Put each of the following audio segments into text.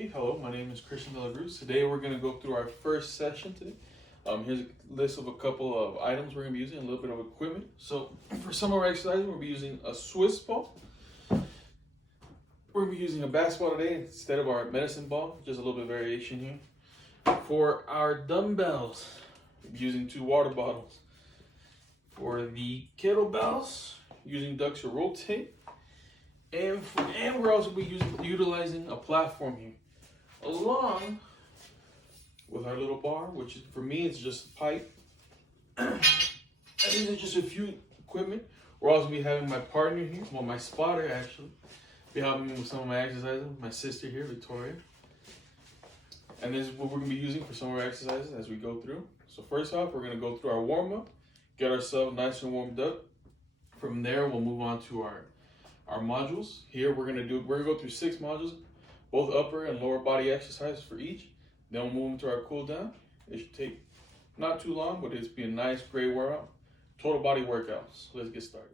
Hey, hello, my name is Cruz. Today we're going to go through our first session today. Here's a list of a couple of items we're going to be using, a little bit of equipment. So for some of our exercises, we'll be using a Swiss ball. We're going to be using a basketball today instead of our medicine ball, just a little bit of variation here. For our dumbbells, we'll be using 2 water bottles. For the kettlebells, using ducks to rotate. And we're also be utilizing a platform here, along with our little bar, which is, for me, it's just a pipe. And these are just a few equipment. We're also be having my partner here, well, my spotter actually, be helping me with some of my exercises. My sister here, Victoria. And this is what we're gonna be using for some of our exercises as we go through. So first off, we're gonna go through our warm up, get ourselves nice and warmed up. From there, we'll move on to our modules. Here we're gonna go through 6 modules, both upper and lower body exercises for each. Then we'll move into our cool down. It should take not too long, but it's be a nice great workout. Total body workout. So let's get started.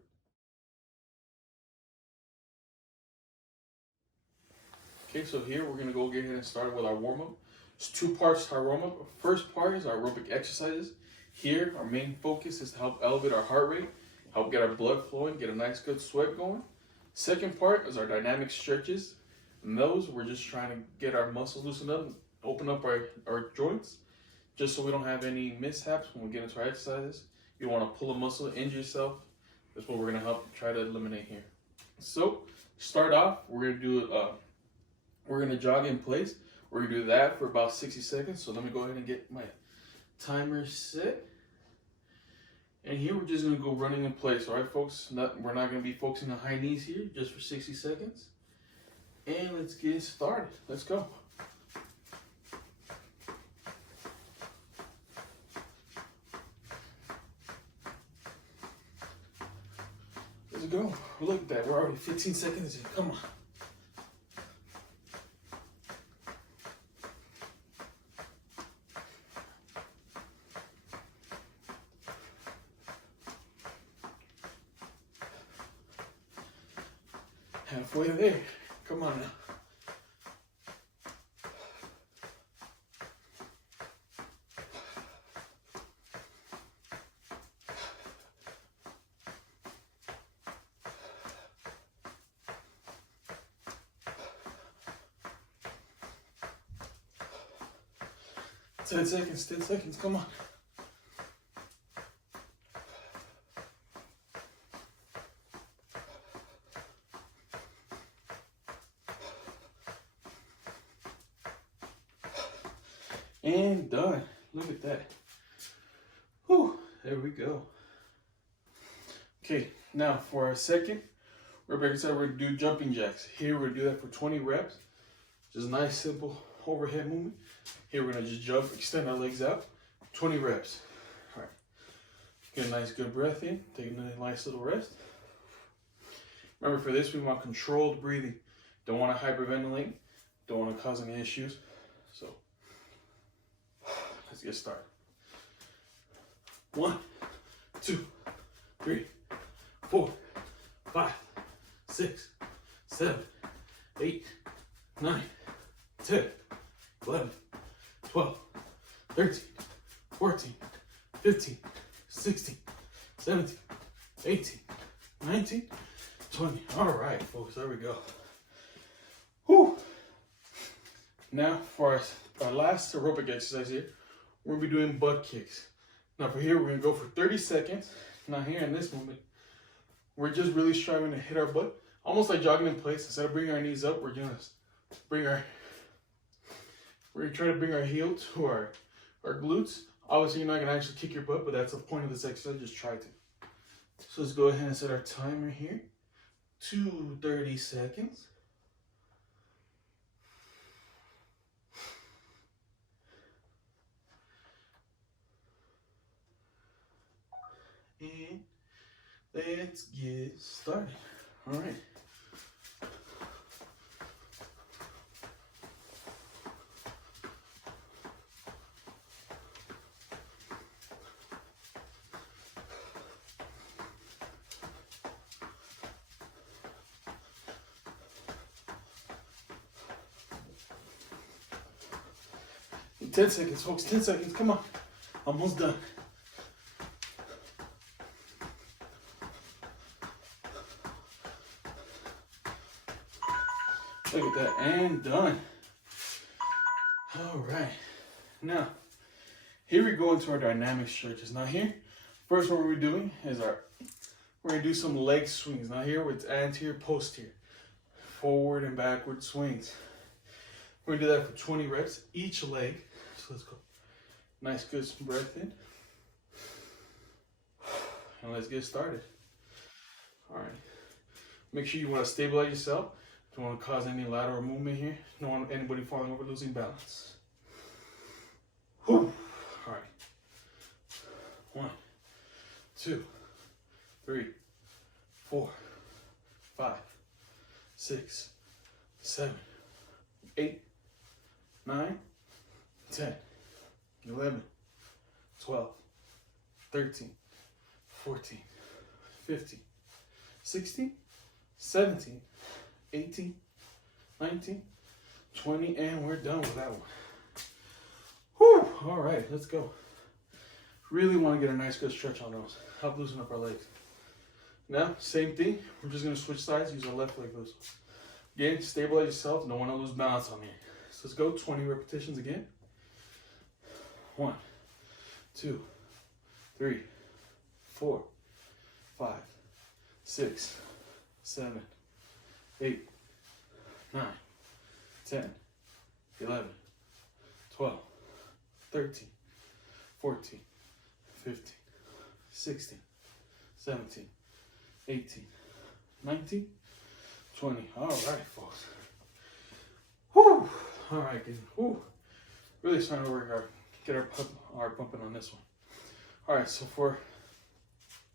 Okay, so here we're gonna go get ahead and start with our warm-up. There's 2 parts to our warm-up. First part is our aerobic exercises. Here, our main focus is to help elevate our heart rate, help get our blood flowing, get a nice good sweat going. Second part is our dynamic stretches. And those, we're just trying to get our muscles loosened up, open up our joints, just so we don't have any mishaps when we get into our exercises. You don't want to pull a muscle, injure yourself. That's what we're going to help try to eliminate here. So, start off, we're going to jog in place. We're going to do that for about 60 seconds. So let me go ahead and get my timer set. And here we're just going to go running in place, all right, folks? We're not going to be focusing on high knees here, just for 60 seconds. And let's get started. Let's go. Let's go. Look at that. We're already 15 seconds in. Come on. Halfway there. Come on now. Ten seconds, come on. And done. Look at that. Whew, there we go. Okay, now for our second aerobic exercise, we're gonna do jumping jacks. Here we're gonna do that for 20 reps. Just a nice, simple overhead movement. Here we're gonna just jump, extend our legs out. 20 reps. All right. Get a nice good breath in. Take a nice little rest. Remember, for this, we want controlled breathing. Don't want to hyperventilate. Don't want to cause any issues. So let's get started. 1, 2, 3, 4, 5, 6, 7, 8, 9, 10, 11, 12, 13, 14, 15, 16, 17, 18, 19, 20. All right, folks, there we go. Whew. Now for our last aerobic exercise here, we're gonna be doing butt kicks. Now for here, we're gonna go for 30 seconds. Now here in this moment, we're just really striving to hit our butt, almost like jogging in place. Instead of bringing our knees up, we're gonna try to bring our heel to our glutes. Obviously, you're not gonna actually kick your butt, but that's the point of this exercise. Just try to. So let's go ahead and set our timer here to 30 seconds. And let's get started. All right. 10 seconds, folks. 10 seconds. Come on. Almost done. Look at that. And done. All right. Now, here we go into our dynamic stretches. Now here, first what we're doing is we're going to do some leg swings. Now here, it's anterior, posterior. Forward and backward swings. We're going to do that for 20 reps each leg. So let's go. Nice, good breath in. And let's get started. All right. Make sure you want to stabilize yourself. Don't want to cause any lateral movement here. Don't want anybody falling over, losing balance. Whew. All right. 1, 2, 3, 4, 5, 6, 7, 8, 9, 10, 11, 12, 13, 14, 15, 16, 17, 18, 19, 20, and we're done with that one. Whew. All right, let's go. Really want to get a nice good stretch on those. Help loosen up our legs. Now, same thing. We're just going to switch sides, use our left leg loose. Again, stabilize yourself. Don't want to lose balance on here. So let's go 20 repetitions again. 1, 2, 3, 4, 5, 6, 7, 8, 9, 10, 11, 12, 13, 14, 15, 16, 17, 18, 19, 20. All right, folks. Whew. All right, good. Whew. Really starting to work hard. Get our pumping on this one. All right, so for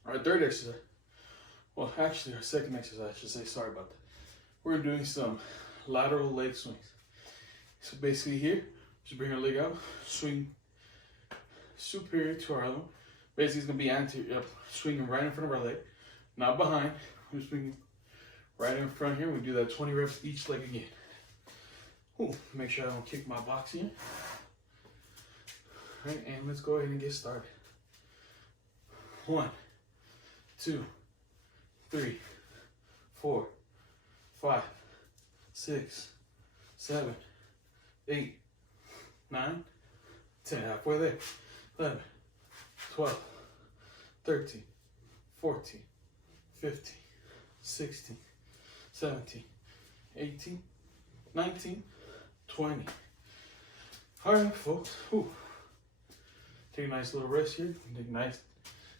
our third exercise, well, actually our second exercise, I should say, sorry about that. We're doing some lateral leg swings. So basically here, just bring our leg out, swing superior to our elbow. Basically it's gonna be anterior, swinging right in front of our leg, not behind. We're swinging right in front here. We do that 20 reps each leg again. Ooh, make sure I don't kick my box here. All right, and let's go ahead and get started. 1, 2, 3, 4, 5, 6, 7, 8, 9, 10. Halfway there. 11, 12, 13, 14, 15, 16, 17, 18, 19, 20. All right, folks. Whew. Take a nice little rest here. Take nice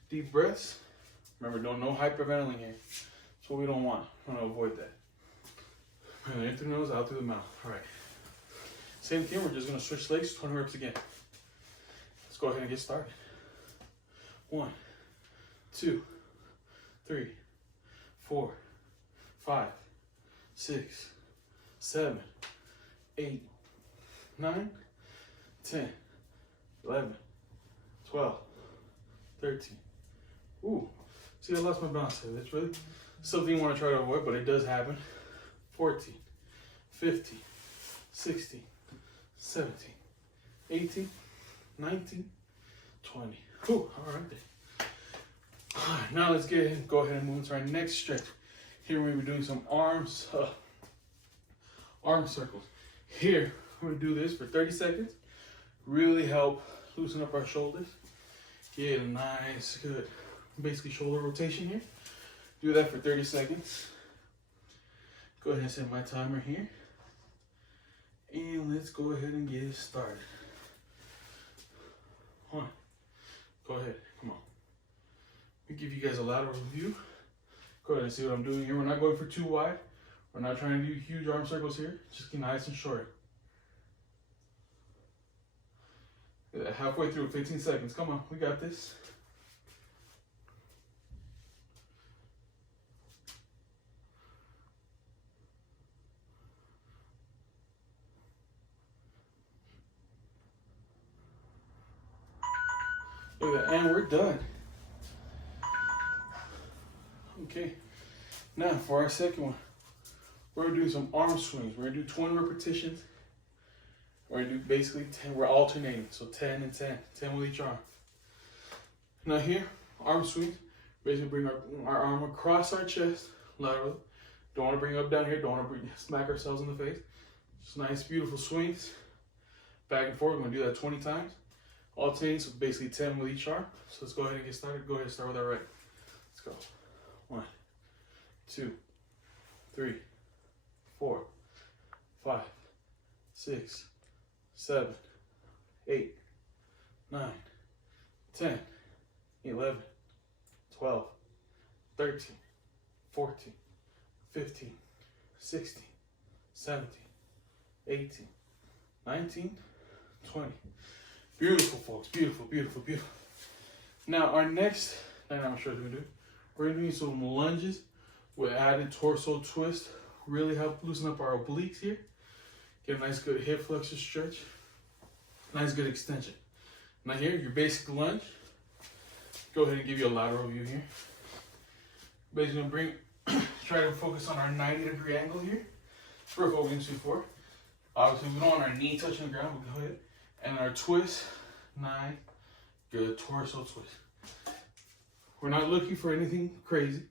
deep breaths. Remember, no hyperventilating here. That's what we don't want. We want to avoid that. In through the nose, out through the mouth. All right. Same thing. We're just going to switch legs. 20 reps again. Let's go ahead and get started. 1, 2, 3, 4, 5, 6, 7, 8, 9, 10, 11, 12, 13. Ooh, see, I lost my balance here. That's really something you want to try to avoid, but it does happen. 14, 15, 16, 17, 18, 19, 20. Whew, all right. All right, now let's go ahead and move into our next stretch. Here we'll be doing some arm circles. Here, we're gonna do this for 30 seconds. Really help loosen up our shoulders. Get a nice, good, basically shoulder rotation here. Do that for 30 seconds. Go ahead and set my timer here. And let's go ahead and get started. 1. Go ahead, come on. Let me give you guys a lateral review. Go ahead and see what I'm doing here. We're not going for too wide. We're not trying to do huge arm circles here. Just get nice and short. Halfway through, 15 seconds. Come on, we got this. Look at that, and we're done. Okay, now for our second one, we're gonna do some arm swings. We're gonna do 20 repetitions. We're gonna do basically 10, we're alternating. So 10 and 10, 10 with each arm. Now here, arm swings. Basically bring our arm across our chest, laterally. Don't wanna bring it up down here, don't wanna smack ourselves in the face. Just nice, beautiful swings. Back and forth, we're gonna do that 20 times. Alternating, so basically 10 with each arm. So let's go ahead and get started. Go ahead and start with our right. Let's go. 1, 2, 3, 4, 5, 6, 7, 8, 9, 10, 11, 12, 13, 14, 15, 16, 17, 18, 19, 20. Beautiful, folks. Beautiful, beautiful, beautiful. Now, our next dynamic stretch we're going to do, we're going to do some lunges with added torso twist. Really help loosen up our obliques here. Get a nice, good hip flexor stretch. Nice, good extension. Now here, your basic lunge. Go ahead and give you a lateral view here. Basically, going to try to focus on our 90-degree angle here. That's what we're focusing for. Obviously, we don't want our knee touching the ground. We'll go ahead. And our twist, nice, good torso twist. We're not looking for anything crazy.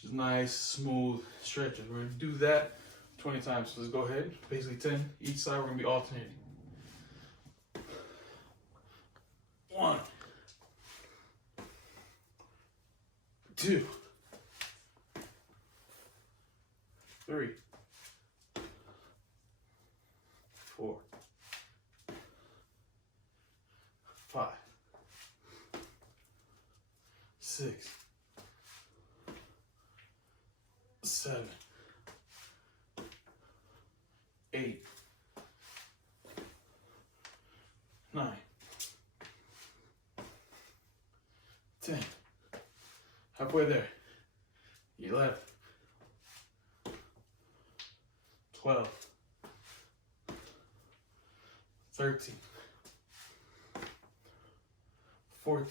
Just nice, smooth stretches. We're going to do that 20 times. So let's go ahead. Basically 10 each side. We're going to be alternating. 1, 2, 3, 4, 5, 6, 7, 8, 9, 10. Halfway there. 11, 12, 13, 14,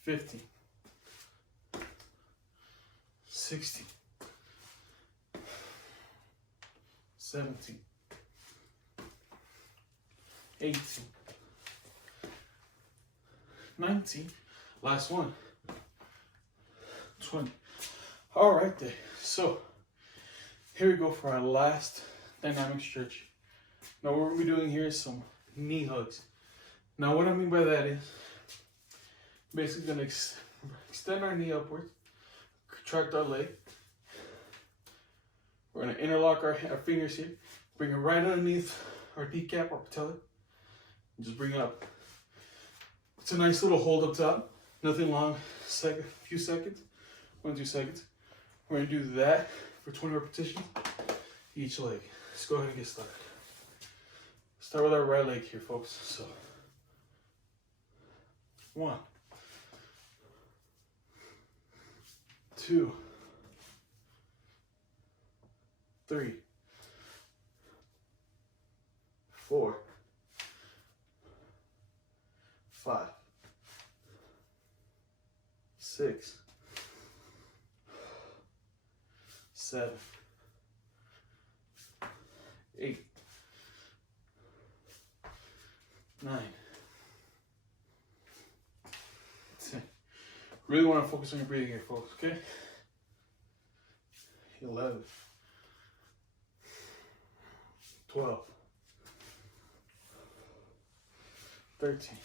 15, 16, 17, 18, 19, last one, 20. All right there. So here we go for our last dynamic stretch. Now what we're gonna be doing here is some knee hugs. Now what I mean by that is basically gonna extend our knee upwards, contract our leg. We're gonna interlock our fingers here, bring it right underneath our kneecap or patella, and just bring it up. It's a nice little hold up top, nothing long, few seconds, 1 2 seconds. We're gonna do that for 20 repetitions each leg. Let's go ahead and get started. Start with our right leg here, folks. So 1, 2, 3, 4, 5, 6, 7, 8, 9, 10. Really want to focus on your breathing here, folks, okay? 11, 12, 13,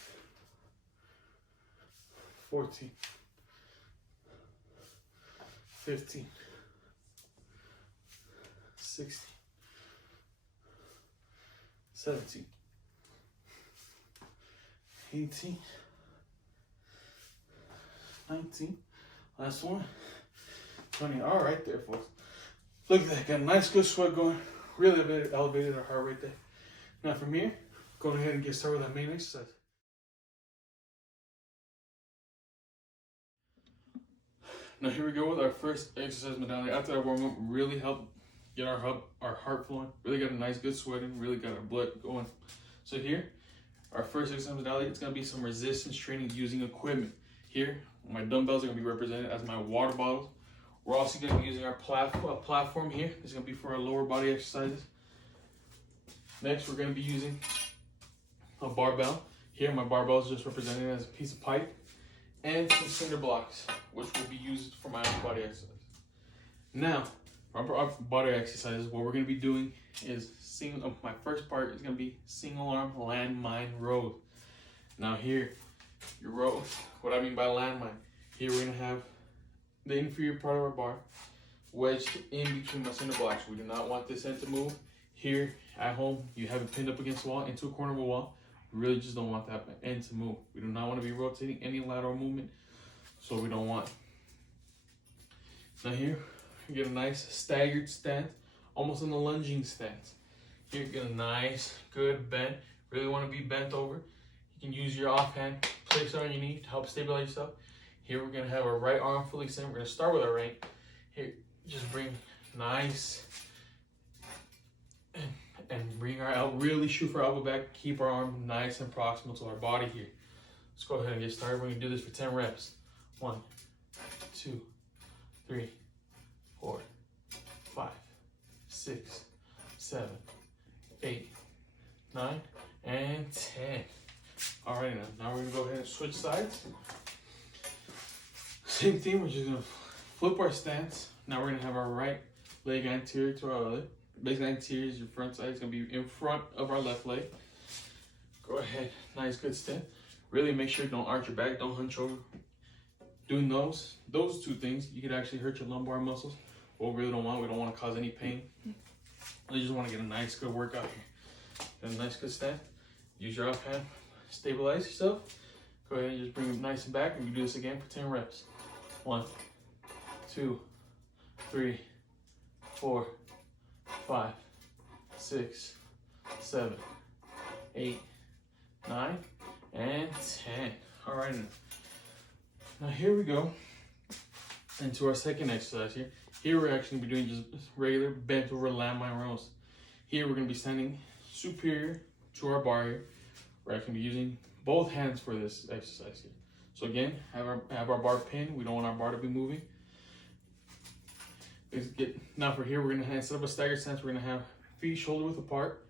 14, 15, 16, 17, 18, 19, last one, 20. All right there, folks. Look at that, got a nice good sweat going. Really elevated our heart rate there. Now from here, go ahead and get started with our main exercise. Now here we go with our first exercise modality. After that warm up, really help get our heart flowing. Really got a nice good sweating. Really got our blood going. So here, our first exercise modality, it's gonna be some resistance training using equipment. Here, my dumbbells are gonna be represented as my water bottles. We're also gonna be using our platform here. It's gonna be for our lower body exercises. Next, we're gonna be using a barbell. Here, my barbell is just represented as a piece of pipe and some cinder blocks, which will be used for my upper body exercise. Now, for upper body exercises, what we're gonna be doing is my first part is gonna be single arm landmine rows. Now here, your row, what I mean by landmine, here we're gonna have the inferior part of our bar wedged in between my cinder blocks. We do not want this end to move. Here at home, you have it pinned up against the wall, into a corner of a wall. We really just don't want that end to move. We do not want to be rotating any lateral movement, so we don't want. Now here, you get a nice staggered stance, almost in a lunging stance. Here you get a nice, good bend. Really want to be bent over. You can use your offhand, place it on your knee to help stabilize yourself. Here we're gonna have our right arm fully extended. We're gonna start with our right. Here, just bring nice and bring our elbow, really shoot for our elbow back. Keep our arm nice and proximal to our body here. Let's go ahead and get started. We're gonna do this for 10 reps. 1, 2, 3, 4, 5, 6, 7, 8, 9, and 10. All right, now we're gonna go ahead and switch sides. Same thing, we're just gonna flip our stance. Now we're gonna have our right leg anterior to our other. Basically, anterior is your front side. It's gonna be in front of our left leg. Go ahead, nice, good stance. Really make sure you don't arch your back, don't hunch over. Doing those two things, you could actually hurt your lumbar muscles. What we really don't want, we don't want to cause any pain. We just want to get a nice, good workout here. Get a nice, good stance. Use your offhand, stabilize yourself. Go ahead and just bring it nice and back, and we do this again for 10 reps. 1, 2, 3, 4, 5, 6, 7, 8, 9, and 10. All right, now here we go into our second exercise here. Here we're actually gonna be doing just regular bent over landmine rows. Here we're gonna be standing superior to our bar here. We're actually gonna be using both hands for this exercise here. So again, have our bar pinned. We don't want our bar to be moving. Now for here, we're gonna have, instead of a staggered stance, we're gonna have feet shoulder width apart.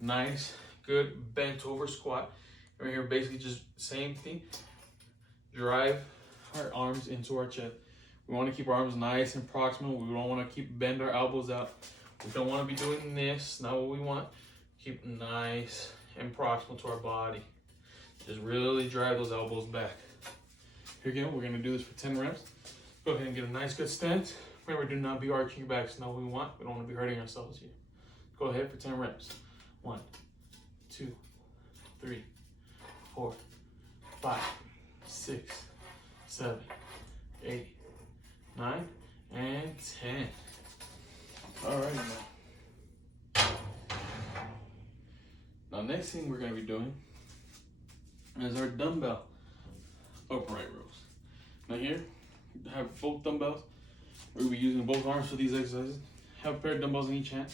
Nice, good bent over squat. Right here, basically just same thing. Drive our arms into our chest. We want to keep our arms nice and proximal. We don't want to bend our elbows out. We don't want to be doing this. Not what we want. Keep nice and proximal to our body. Just really drive those elbows back. Here again, we're going to do this for 10 reps. Go ahead and get a nice good stance. Remember, do not be arching your back. It's not what we want. We don't want to be hurting ourselves here. Go ahead for 10 reps. 1, 2, 3, 4, 5, 6, 7, 8, 9, and 10. All right, now next thing we're going to be doing is our dumbbell upright rows. Now here, have both dumbbells. We'll be using both arms for these exercises. Have a pair of dumbbells in each hand.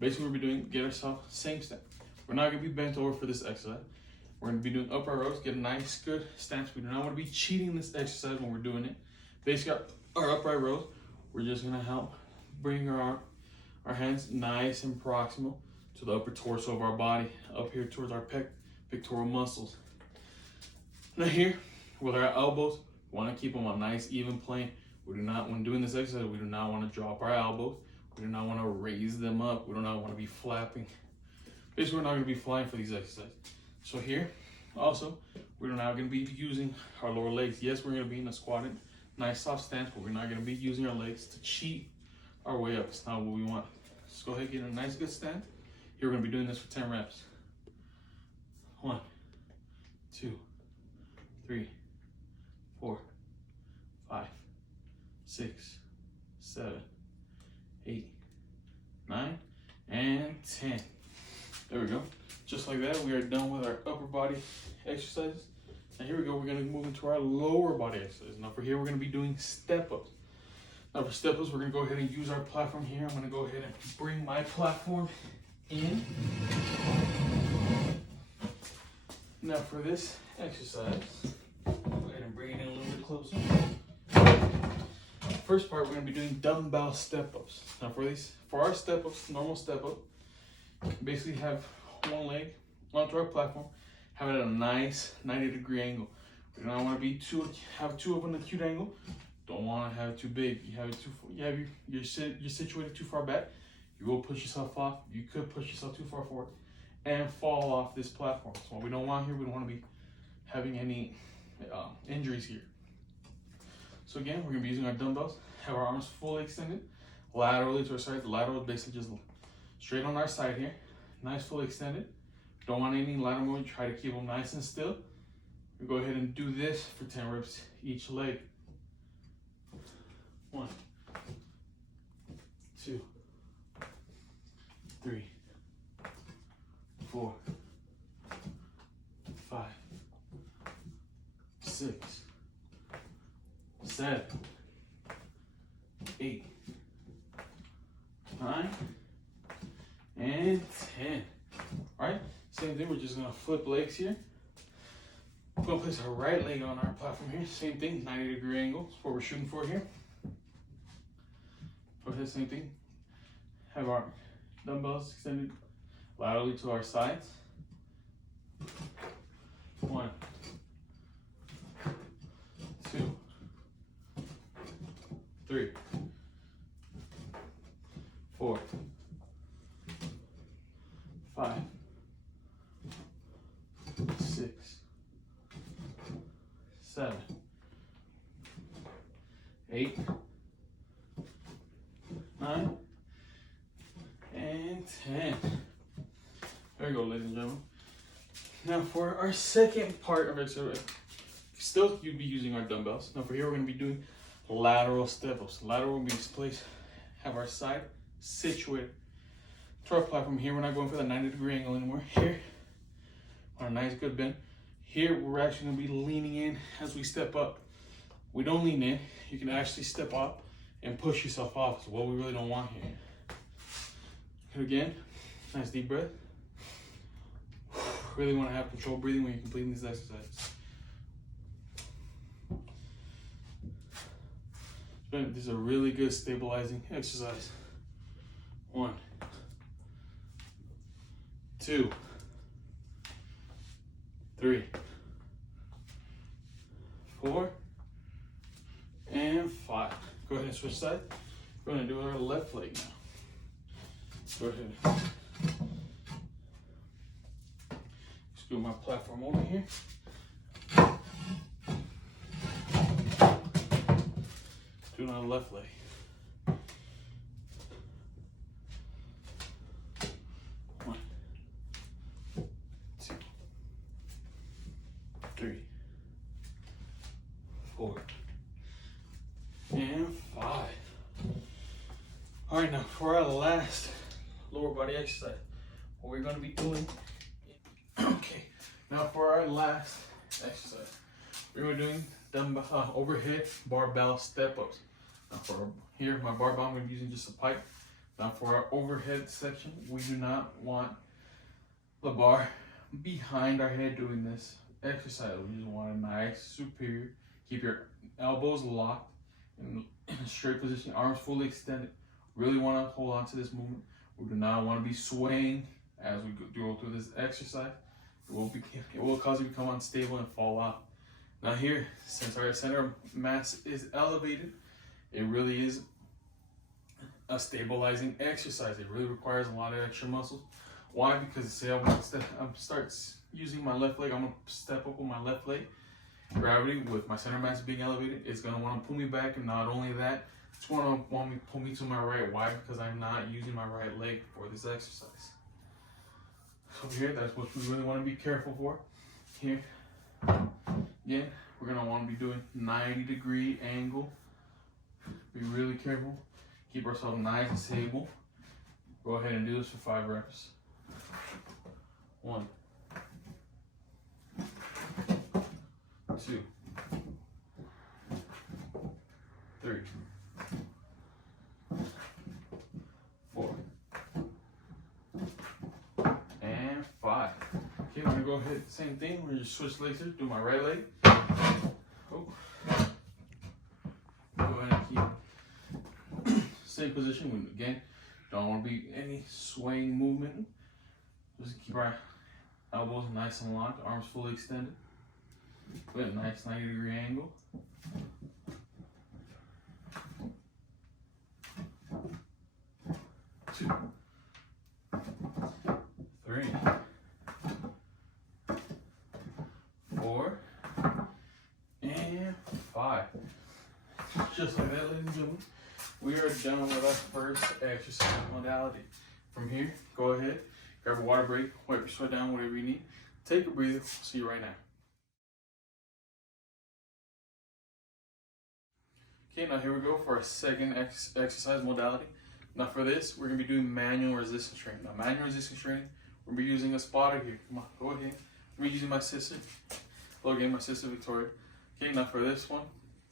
Basically, we'll be doing, get ourselves same step. We're not going to be bent over for this exercise. We're going to be doing upright rows, get a nice, good stance. We do not want to be cheating this exercise when we're doing it. Basically, our upright rows, we're just going to help bring our hands nice and proximal to the upper torso of our body, up here towards our pectoral muscles. Now here, with our elbows, we want to keep them on a nice, even plane. We do not, when doing this exercise, we do not want to drop our elbows. We do not want to raise them up. We do not want to be flapping. Basically, we're not going to be flying for these exercises. So here, also, we're not going to be using our lower legs. Yes, we're going to be in a squatted, nice soft stance, but we're not going to be using our legs to cheat our way up. It's not what we want. Let's go ahead and get a nice good stance. Here, we're going to be doing this for 10 reps. 1, 2, 3, 4, 5, 6, 7, 8, 9, and 10. There we go. Just like that, we are done with our upper body exercises. Now here we go, we're gonna move into our lower body exercises. Now for here, we're gonna be doing step-ups. Now for step-ups, we're gonna go ahead and use our platform here. I'm gonna go ahead and bring my platform in. Now for this exercise, go ahead and bring it in a little bit closer. First part, we're gonna be doing dumbbell step-ups. Now for our step-ups, normal step-up, basically one leg onto our platform, have it at a nice 90-degree angle. We don't want to be have two of an acute angle. Don't want to have it too big. You have it you're situated too far back. You will push yourself off. You could push yourself too far forward and fall off this platform. So what we don't want here, we don't want to be having any injuries here. So again, we're going to be using our dumbbells. Have our arms fully extended, laterally to our side. The lateral is basically just straight on our side here. Nice, fully extended. Don't want any lateral movement. Try to keep them nice and still. We go ahead and do this for 10 reps each leg. 1, 2, 3, 4, 5, 6, 7, 8, 9, and 10. All right, same thing. We're just gonna flip legs here. We're gonna place our right leg on our platform here. Same thing, 90-degree angle. That's what we're shooting for here. Go ahead, same thing. Have our dumbbells extended laterally to our sides. 1, 2, 3, 4, 5, 6, 7, 8, 9, and 10. There we go, ladies and gentlemen. Now for our second part of exercise, still you'd be using our dumbbells. Now for here, we're going to be doing lateral step-ups. Lateral will be placed, have our side situated to our platform. Here, we're not going for the 90-degree angle anymore. Here, on a nice good bend. Here, we're actually going to be leaning in as we step up. We don't lean in. You can actually step up and push yourself off. It's what we really don't want here. Again, nice deep breath. Really want to have control breathing when you're completing these exercises. This is a really good stabilizing exercise. 1, 2, 3, 4, and 5. Go ahead and switch sides. We're going to do our left leg now. Go ahead. Just do my platform over here. Do it on the left leg. 1, 2, 3, 4, and 5. All right, now for our last lower body exercise, what we're going to be doing. Okay, now for our last exercise, we're doing dumbbell overhead barbell step-ups. Now for here, my barbell, I'm going to be using just a pipe. Now for our overhead section, we do not want the bar behind our head doing this exercise. We just want a nice superior. Keep your elbows locked in a straight position, arms fully extended. Really want to hold on to this movement. We do not want to be swaying as we go through this exercise. It will cause you to become unstable and fall off. Now here, since our center of mass is elevated, it really is a stabilizing exercise. It really requires a lot of extra muscles. Why? Because say I start using my left leg, I'm going to step up with my left leg. Gravity, with my center mass being elevated, it's going to want to pull me back, and not only that, it's going to want me pull me to my right. Why? Because I'm not using my right leg for this exercise. So here, that's what we really want to be careful for. Here, again, we're going to want to be doing 90-degree angle. Be really careful. Keep ourselves nice and stable. Go ahead and do this for 5 reps. 1, 2, 3, 4, and 5. Okay, I'm gonna go ahead, same thing. We're gonna just switch legs here. Do my right leg. Oh. Go ahead and keep same position. Again, don't want to be any swaying movement. Just keep our elbows nice and locked, arms fully extended. Put a nice 90-degree angle. 2, 3, 4, and 5. Just like that, ladies and gentlemen, we are done with our first exercise modality. From here, go ahead, grab a water break, wipe your sweat down, whatever you need. Take a breather. See you right now. Okay, now here we go for our second exercise modality. Now for this, we're going to be doing manual resistance training. Now manual resistance training, we're going to be using a spotter here. Come on, go ahead. I'm using my sister. Hello again, my sister Victoria. Okay, now for this one,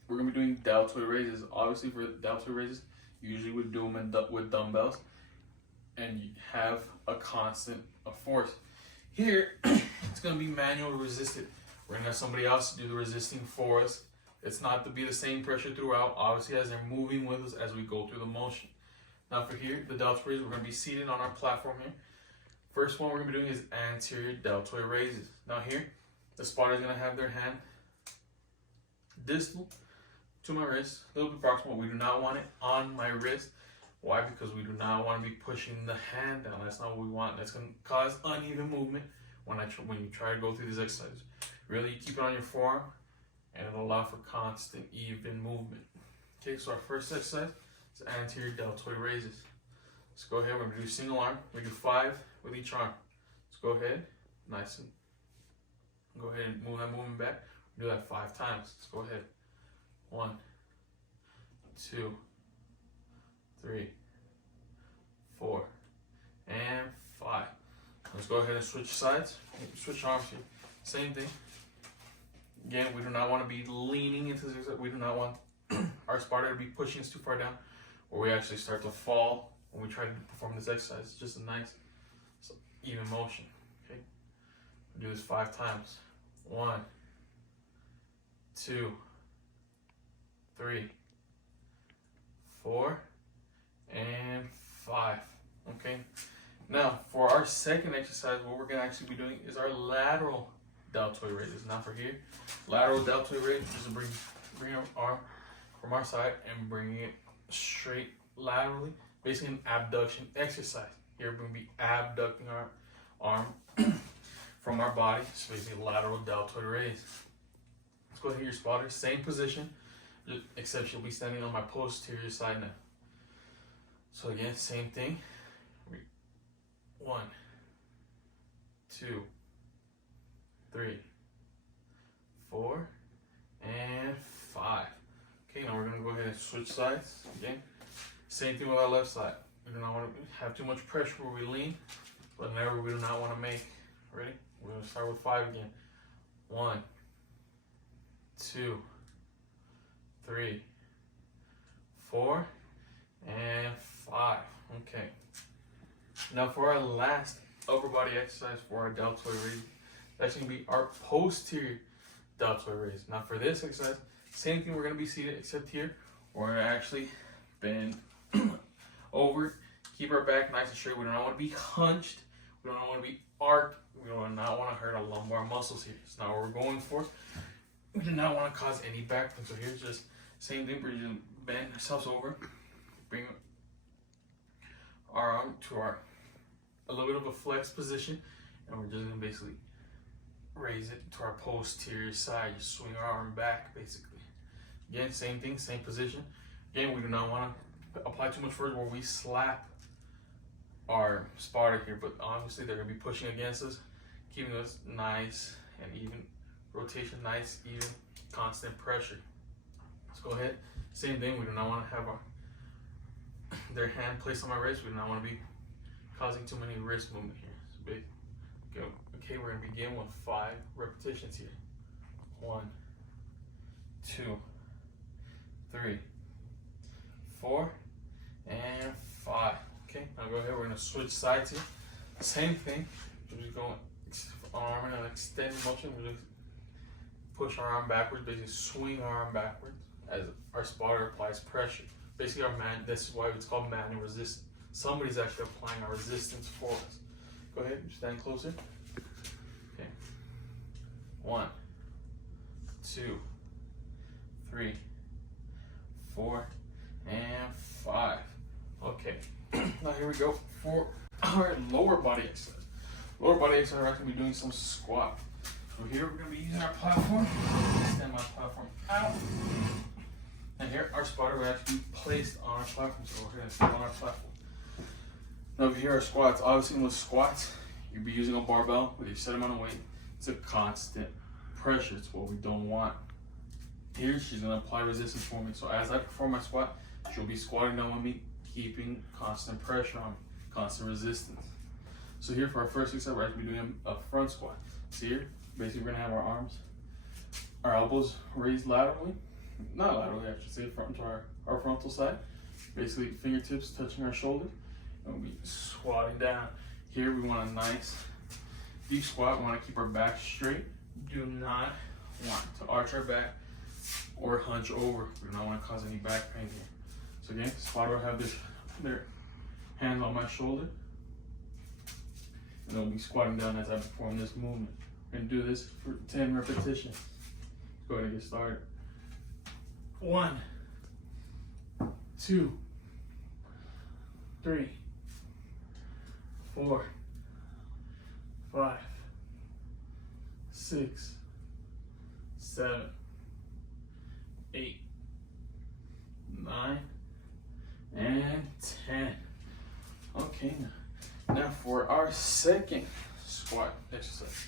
we're going to be doing deltoid raises. Obviously for deltoid raises, usually we do them with dumbbells and you have a constant of force. Here, it's going to be manual resisted. We're going to have somebody else do the resisting for us. It's not to be the same pressure throughout, obviously, as they're moving with us as we go through the motion. Now for here, the deltoid raises, we're going to be seated on our platform here. First one we're going to be doing is anterior deltoid raises. Now here, the spotter is going to have their hand distal to my wrist, a little bit proximal. We do not want it on my wrist. Why? Because we do not want to be pushing the hand down. That's not what we want. That's going to cause uneven movement when you try to go through these exercises. Really, you keep it on your forearm, and it'll allow for constant, even movement. Okay, so our first exercise is anterior deltoid raises. Let's go ahead, we're going to do single arm. We do 5 with each arm. Let's go ahead, nice and go ahead and move that movement back. Do that 5 times. Let's go ahead. 1, 2, 3, 4, and 5. Let's go ahead and switch sides, switch arms here. Same thing. Again, we do not want to be leaning into this. We do not want our spotter to be pushing us too far down, or we actually start to fall when we try to perform this exercise. It's just a nice, even motion. Okay, we'll do this 5 times. 1, 2, 3, 4, and 5. Okay. Now for our second exercise, what we're gonna actually be doing is our lateral deltoid raises. Now for here, lateral deltoid raise is to bring our arm from our side and bring it straight laterally, basically an abduction exercise. Here we're going to be abducting our arm from our body, so basically lateral deltoid raise. Let's go ahead, your spotter, same position, except she'll be standing on my posterior side now. So again, same thing. 1, 2, 3, 4, and 5. Okay, now we're going to go ahead and switch sides. Again, same thing with our left side. We do not want to have too much pressure where we lean, but never we do not want to make. Ready? We're going to start with 5 again. 1, 2, 3, 4, and 5. Okay. Now for our last upper body exercise for our deltoid raise, that's going to be our posterior deltoid raise. Now for this exercise, same thing, we're going to be seated, except here, we're going to actually bend over, keep our back nice and straight. We do not want to be hunched. We don't want to be arched. We do not want to hurt our lumbar muscles here. It's not what we're going for. We do not want to cause any back pain. So here's just same thing. We're just bend ourselves over, bring our arm to a little bit of a flex position, and we're just going to basically raise it to our posterior side. You swing our arm back, basically. Again, same thing, same position. Again, we do not want to apply too much force where we slap our spotter here, but obviously they're going to be pushing against us, keeping us nice and even rotation, nice, even, constant pressure. Let's go ahead. Same thing, we do not want to have their hand placed on my wrist. We do not want to be causing too many wrist movement here. It's big. Okay, we're going to begin with 5 repetitions here. 1, 2, 3, 4, and 5. Okay, now go ahead, we're going to switch sides here. Same thing, we're just going arm and an extended motion. We're just push our arm backwards, basically swing our arm backwards as our spotter applies pressure. Basically, this is why it's called manual resistance. Somebody's actually applying our resistance for us. Go ahead, stand closer. Okay. 1, 2, 3, 4, and 5. Okay. Now here we go for our lower body exercise. Lower body exercise, we're actually going to be doing some squat. So here we're going to be using our platform. Extend my platform out. And here our spotter will actually be placed on our platform. So we're going to stand on our platform. Now over here are squats. Obviously with squats, you'll be using a barbell with a set amount of weight. It's a constant pressure. It's what we don't want. Here she's going to apply resistance for me. So as I perform my squat, she'll be squatting down with me, keeping constant pressure on me, constant resistance. So here for our first exercise, we're actually doing a front squat. So here, basically we're going to have our arms, our elbows raised laterally. Not laterally, I should say, front to our frontal side. Basically fingertips touching our shoulder. And we'll be squatting down. Here we want a nice deep squat. We want to keep our back straight. Do not want to arch our back or hunch over. We do not want to cause any back pain here. So again, spotter will have their hands on my shoulder. And then we'll be squatting down as I perform this movement. We're going to do this for 10 repetitions. Let's go ahead and get started. 1, 2, 3, 4, 5, 6, 7, 8, 9, and 10. Okay, now for our second squat exercise,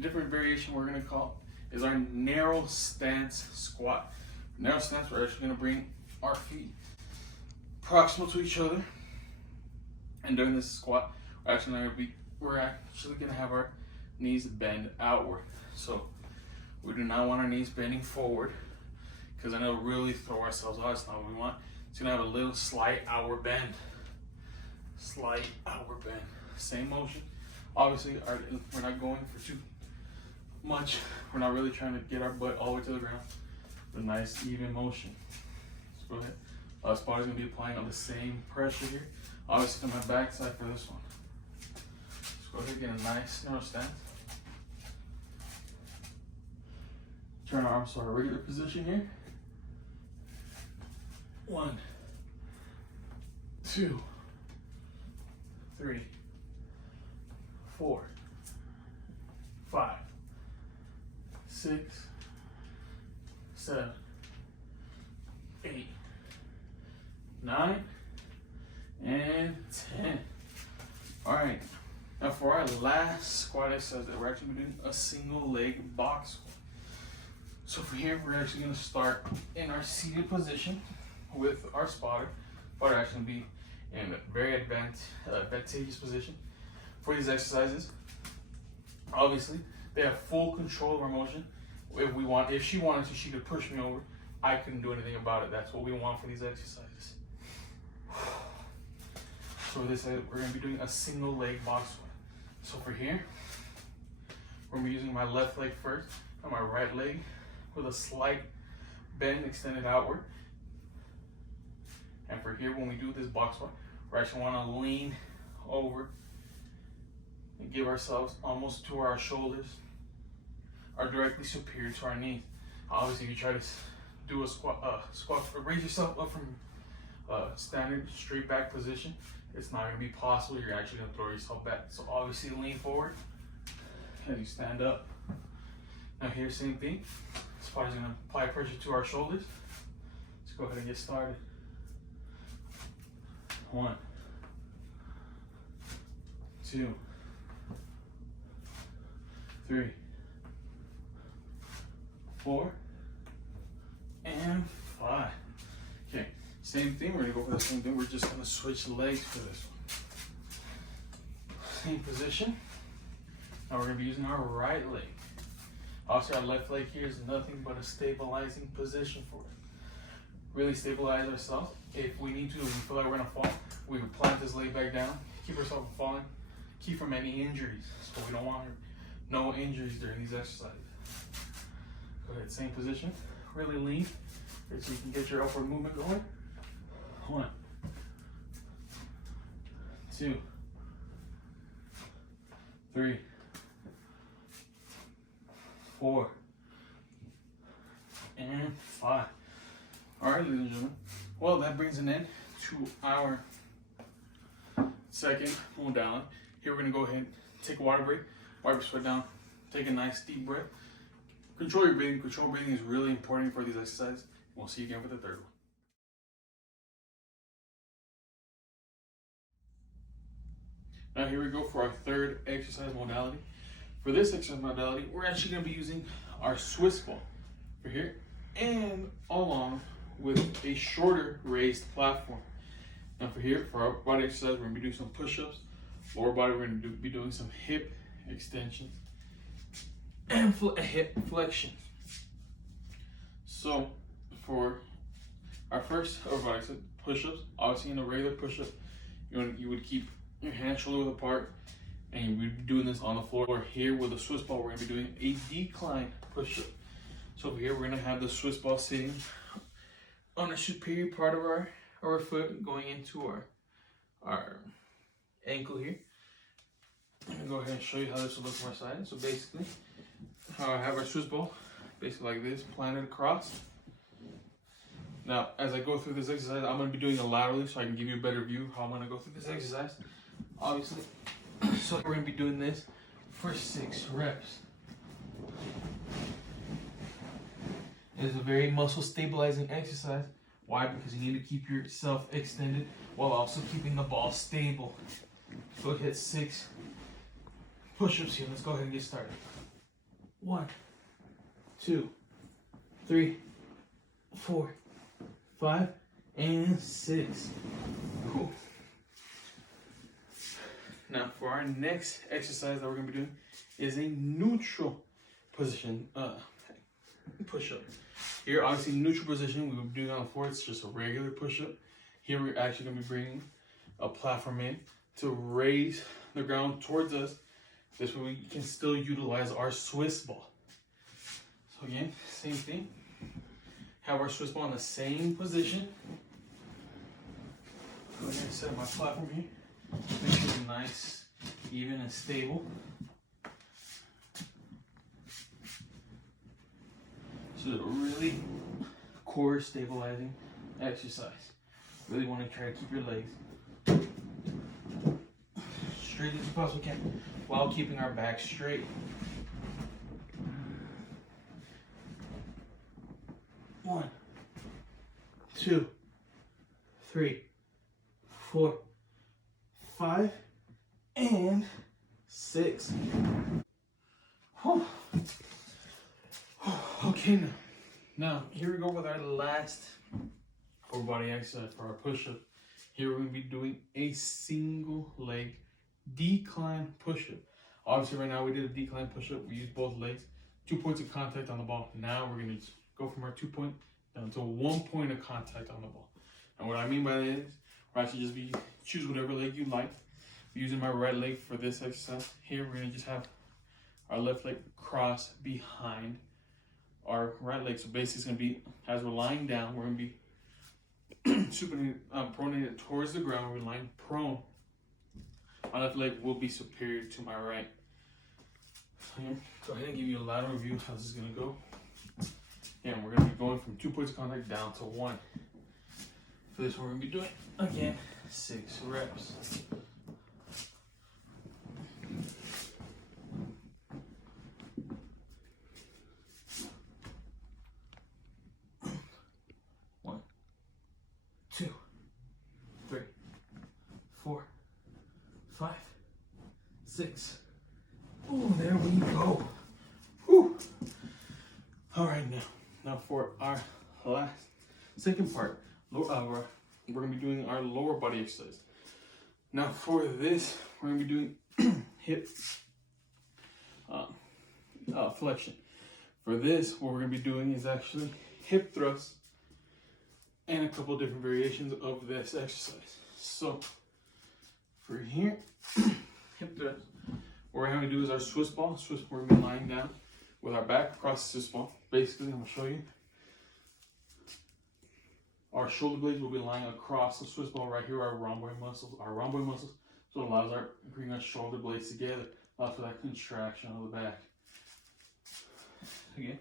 different variation we're going to call is our narrow stance squat. Narrow stance, we're actually going to bring our feet proximal to each other, and during this squat, we're actually going to have our knees bend outward. So we do not want our knees bending forward, because then it'll really throw ourselves off. That's not what we want. It's going to have a little slight outward bend. Slight outward bend. Same motion. Obviously, we're not going for too much. We're not really trying to get our butt all the way to the ground. A nice even motion. Let's go ahead. Spotter's going to be applying on the same pressure here. Obviously to my back side for this one. Let's go ahead and get a nice narrow stance. Turn our arms to our regular position here. 1, 2, 3, 4, 5, 6, 7, 8, 9, and 10. All right. Now for our last squat exercise, that we're actually doing a single leg box squat. So for here, we're actually going to start in our seated position with our spotter. Spotter actually be in a very advantageous position for these exercises. Obviously, they have full control of our motion. If she wanted to, she could push me over. I couldn't do anything about it. That's what we want for these exercises. So we're going to be doing a single leg box squat. So for here, we're going to be using my left leg first and my right leg with a slight bend extended outward. And for here, when we do this box squat, we actually want to lean over and give ourselves almost to our shoulders are directly superior to our knees. Obviously, if you try to do a squat, raise yourself up from standard straight back position, it's not going to be possible. You're actually going to throw yourself back. So obviously, lean forward as you stand up. Now here, same thing. Spotter's going to apply pressure to our shoulders. Let's go ahead and get started. 1, 2, 3, 4, and 5. Okay, same thing. We're gonna go for the same thing. We're just gonna switch legs for this one. Same position. Now we're gonna be using our right leg. Also, our left leg here is nothing but a stabilizing position for it. Really stabilize ourselves. If we need to, if we feel like we're gonna fall, we can plant this leg back down, keep ourselves from falling, keep from any injuries. So we don't want no injuries during these exercises. Go ahead, same position. Really lean, so you can get your upward movement going. 1, 2, 3, 4, and 5. All right, ladies and gentlemen. Well, that brings an end to our second modality. Here we're gonna go ahead and take a water break, wipe your sweat down, take a nice deep breath. Control your breathing. Control breathing is really important for these exercises. We'll see you again for the third one. Now here we go for our third exercise modality. For this exercise modality, we're actually gonna be using our Swiss ball for here and along with a shorter raised platform. Now for here, for our body exercise, we're gonna be doing some push-ups. Lower body, we're gonna be doing some hip extensions and hip flexions. So for our first body exercise, push-ups, obviously in a regular push-up, you would keep your hands shoulder width apart, and you would be doing this on the floor. Here with the Swiss ball, we're gonna be doing a decline push-up. So here we're gonna have the Swiss ball sitting on the superior part of our foot, going into our ankle here. I'm gonna go ahead and show you how this will look from our side. So basically, how I have our Swiss ball, basically like this, planted across. Now, as I go through this exercise, I'm gonna be doing it laterally so I can give you a better view of how I'm gonna go through this exercise, obviously. So we're gonna be doing this for 6 reps. It is a very muscle stabilizing exercise. Why? Because you need to keep yourself extended while also keeping the ball stable. So let's hit 6 push-ups here. Let's go ahead and get started. 1, 2, 3, 4, 5, and 6. Cool. Now for our next exercise that we're gonna be doing is a neutral position push-up. Here, obviously, neutral position, we would be doing on the floor. It's just a regular push-up. Here, we're actually going to be bringing a platform in to raise the ground towards us. This way, we can still utilize our Swiss ball. So again, same thing. Have our Swiss ball in the same position. Go ahead and set my platform here. Make sure it's nice, even, and stable. So a really core stabilizing exercise. Really want to try to keep your legs straight as you possibly can while keeping our back straight. One, 2, 3, 4, 5, and 6. Okay, now here we go with our last upper body exercise for our push-up. Here we're going to be doing a single leg decline push-up. Obviously right now we did a decline push-up. We used both legs, 2 points of contact on the ball. Now we're going to go from our 2 point down to 1 point of contact on the ball. And what I mean by that is, we're actually just choose whatever leg you like. I'm using my right leg for this exercise. Here we're going to just have our left leg cross behind our right leg. So basically it's going to be, as we're lying down, we're going to be pronated towards the ground. We're lying prone. My left leg will be superior to my right. So here, go ahead and give you a lateral view of how this is going to go. And we're going to be going from 2 points of contact down to 1. For this one, we're going to be doing, again, 6 reps. One, 2, 3, 4, 5, 6. Oh, there we go. Whew. All right, now for our second part, we're going to be doing our lower body exercise. Now for this, we're going to be doing hip flexion. For this, what we're going to be doing is actually hip thrusts and a couple of different variations of this exercise. So for here, hip thrust, what we're going to do is our Swiss ball. We're going to be lying down with our back across the Swiss ball. Basically, I'm going to show you. Our shoulder blades will be lying across the Swiss ball right here, our rhomboid muscles. So it allows bringing our shoulder blades together. allows for that contraction of the back. Again,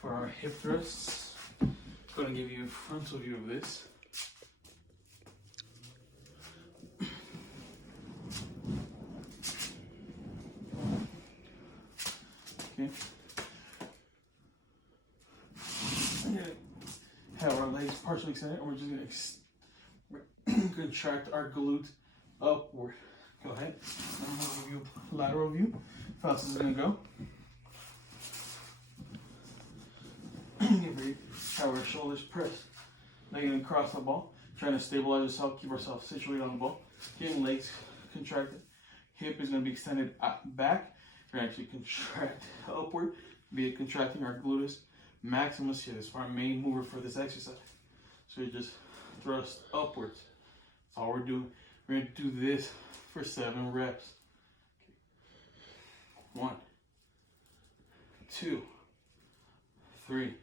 for our hip thrusts, I'm going to give you a frontal view of this. Okay. I'm going to have our legs partially extended, and we're just going to contract our glutes upward. Go ahead. I'm going to give you a lateral view. How fast is going to go. Get ready. Have our shoulders pressed. Legging across the ball. Trying to stabilize yourself. Keep ourselves situated on the ball. Getting legs contracted. Hip is going to be extended back. We're going to actually contract upward. Be it contracting our gluteus maximus here. This is our main mover for this exercise. So you just thrust upwards. That's all we're doing. We're going to do this for 7 reps. 1, 2, 3,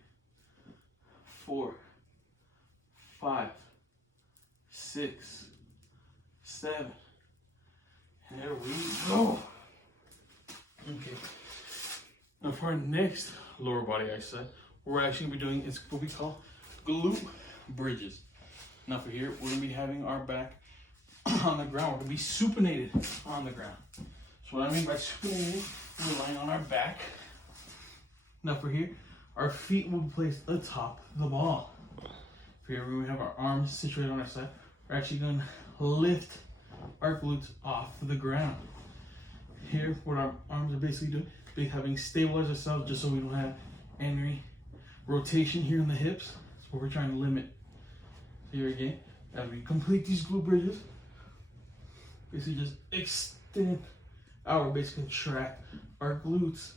4, 5, 6, 7. And there we go. Okay. Now for our next lower body exercise, what we're actually going to be doing is what we call glute bridges. Now for here, we're going to be having our back on the ground. We're going to be supinated on the ground. So what I mean by supinated, we're lying on our back. Now for here, our feet will be placed atop the ball. For here, we have our arms situated on our side. We're actually going to lift our glutes off the ground. Here, what our arms are basically doing, is having stabilized ourselves just so we don't have any rotation here in the hips. That's what we're trying to limit. So here again, as we complete these glute bridges, basically just extend our, basically contract our glutes.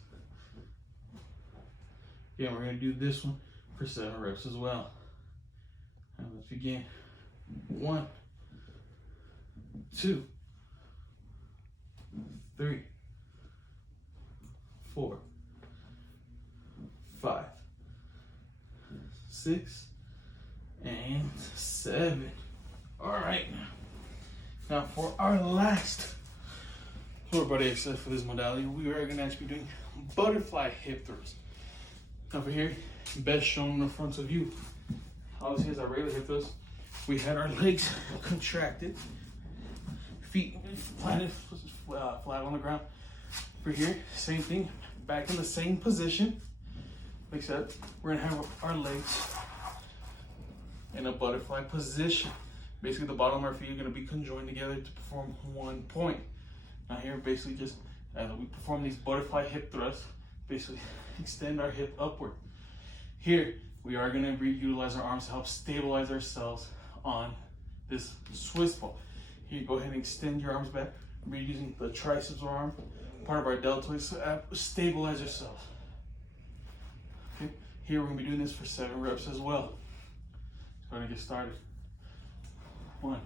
Again, we're going to do this one for 7 reps as well. And let's begin. 1, 2, 3, 4, 5, 6, and 7. All right. Now for our last lower body exercise for this modality, we are going to actually be doing butterfly hip thrusts. Now for here, best shown in the frontal view. Obviously, as our regular hip thrust, we had our legs contracted, feet flat on the ground. For here, same thing, back in the same position, except we're gonna have our legs in a butterfly position. Basically, the bottom of our feet are gonna be conjoined together to perform one point. Now here, basically just as we perform these butterfly hip thrusts, basically extend our hip upward. Here, we are gonna utilize our arms to help stabilize ourselves on this Swiss ball. Here, go ahead and extend your arms back. We're using the triceps arm, part of our deltoid, to stabilize yourself. Okay. Here, we're gonna be doing this for 7 reps as well. So we're gonna get started. 1,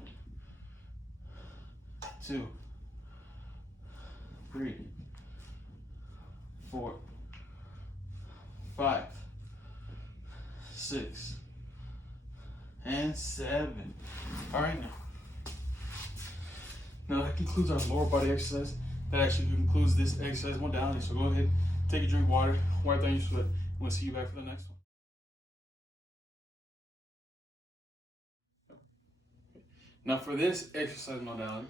2, 3, 4, 5, 6, and 7. All right, now that concludes our lower body exercise. That actually concludes this exercise modality. So go ahead, take a drink of water, wipe down your sweat. We'll see you back for the next one. Now for this exercise modality,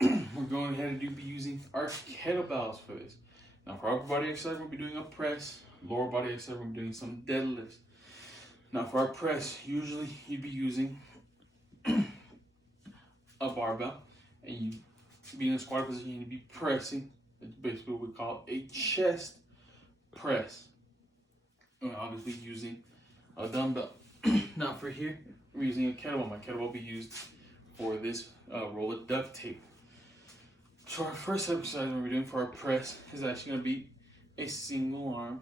we're going ahead and be using our kettlebells for this. Now for upper body exercise, we'll be doing a press. Lower body exercise, we'll be doing some deadlifts. Now for our press, usually you'd be using a barbell, and you be in a squat position, you need to be pressing. It's basically what we call a chest press. And obviously using a dumbbell. Now for here, we're using a kettlebell. My kettlebell will be used for this roll of duct tape. So our first exercise we're doing for our press is actually going to be a single arm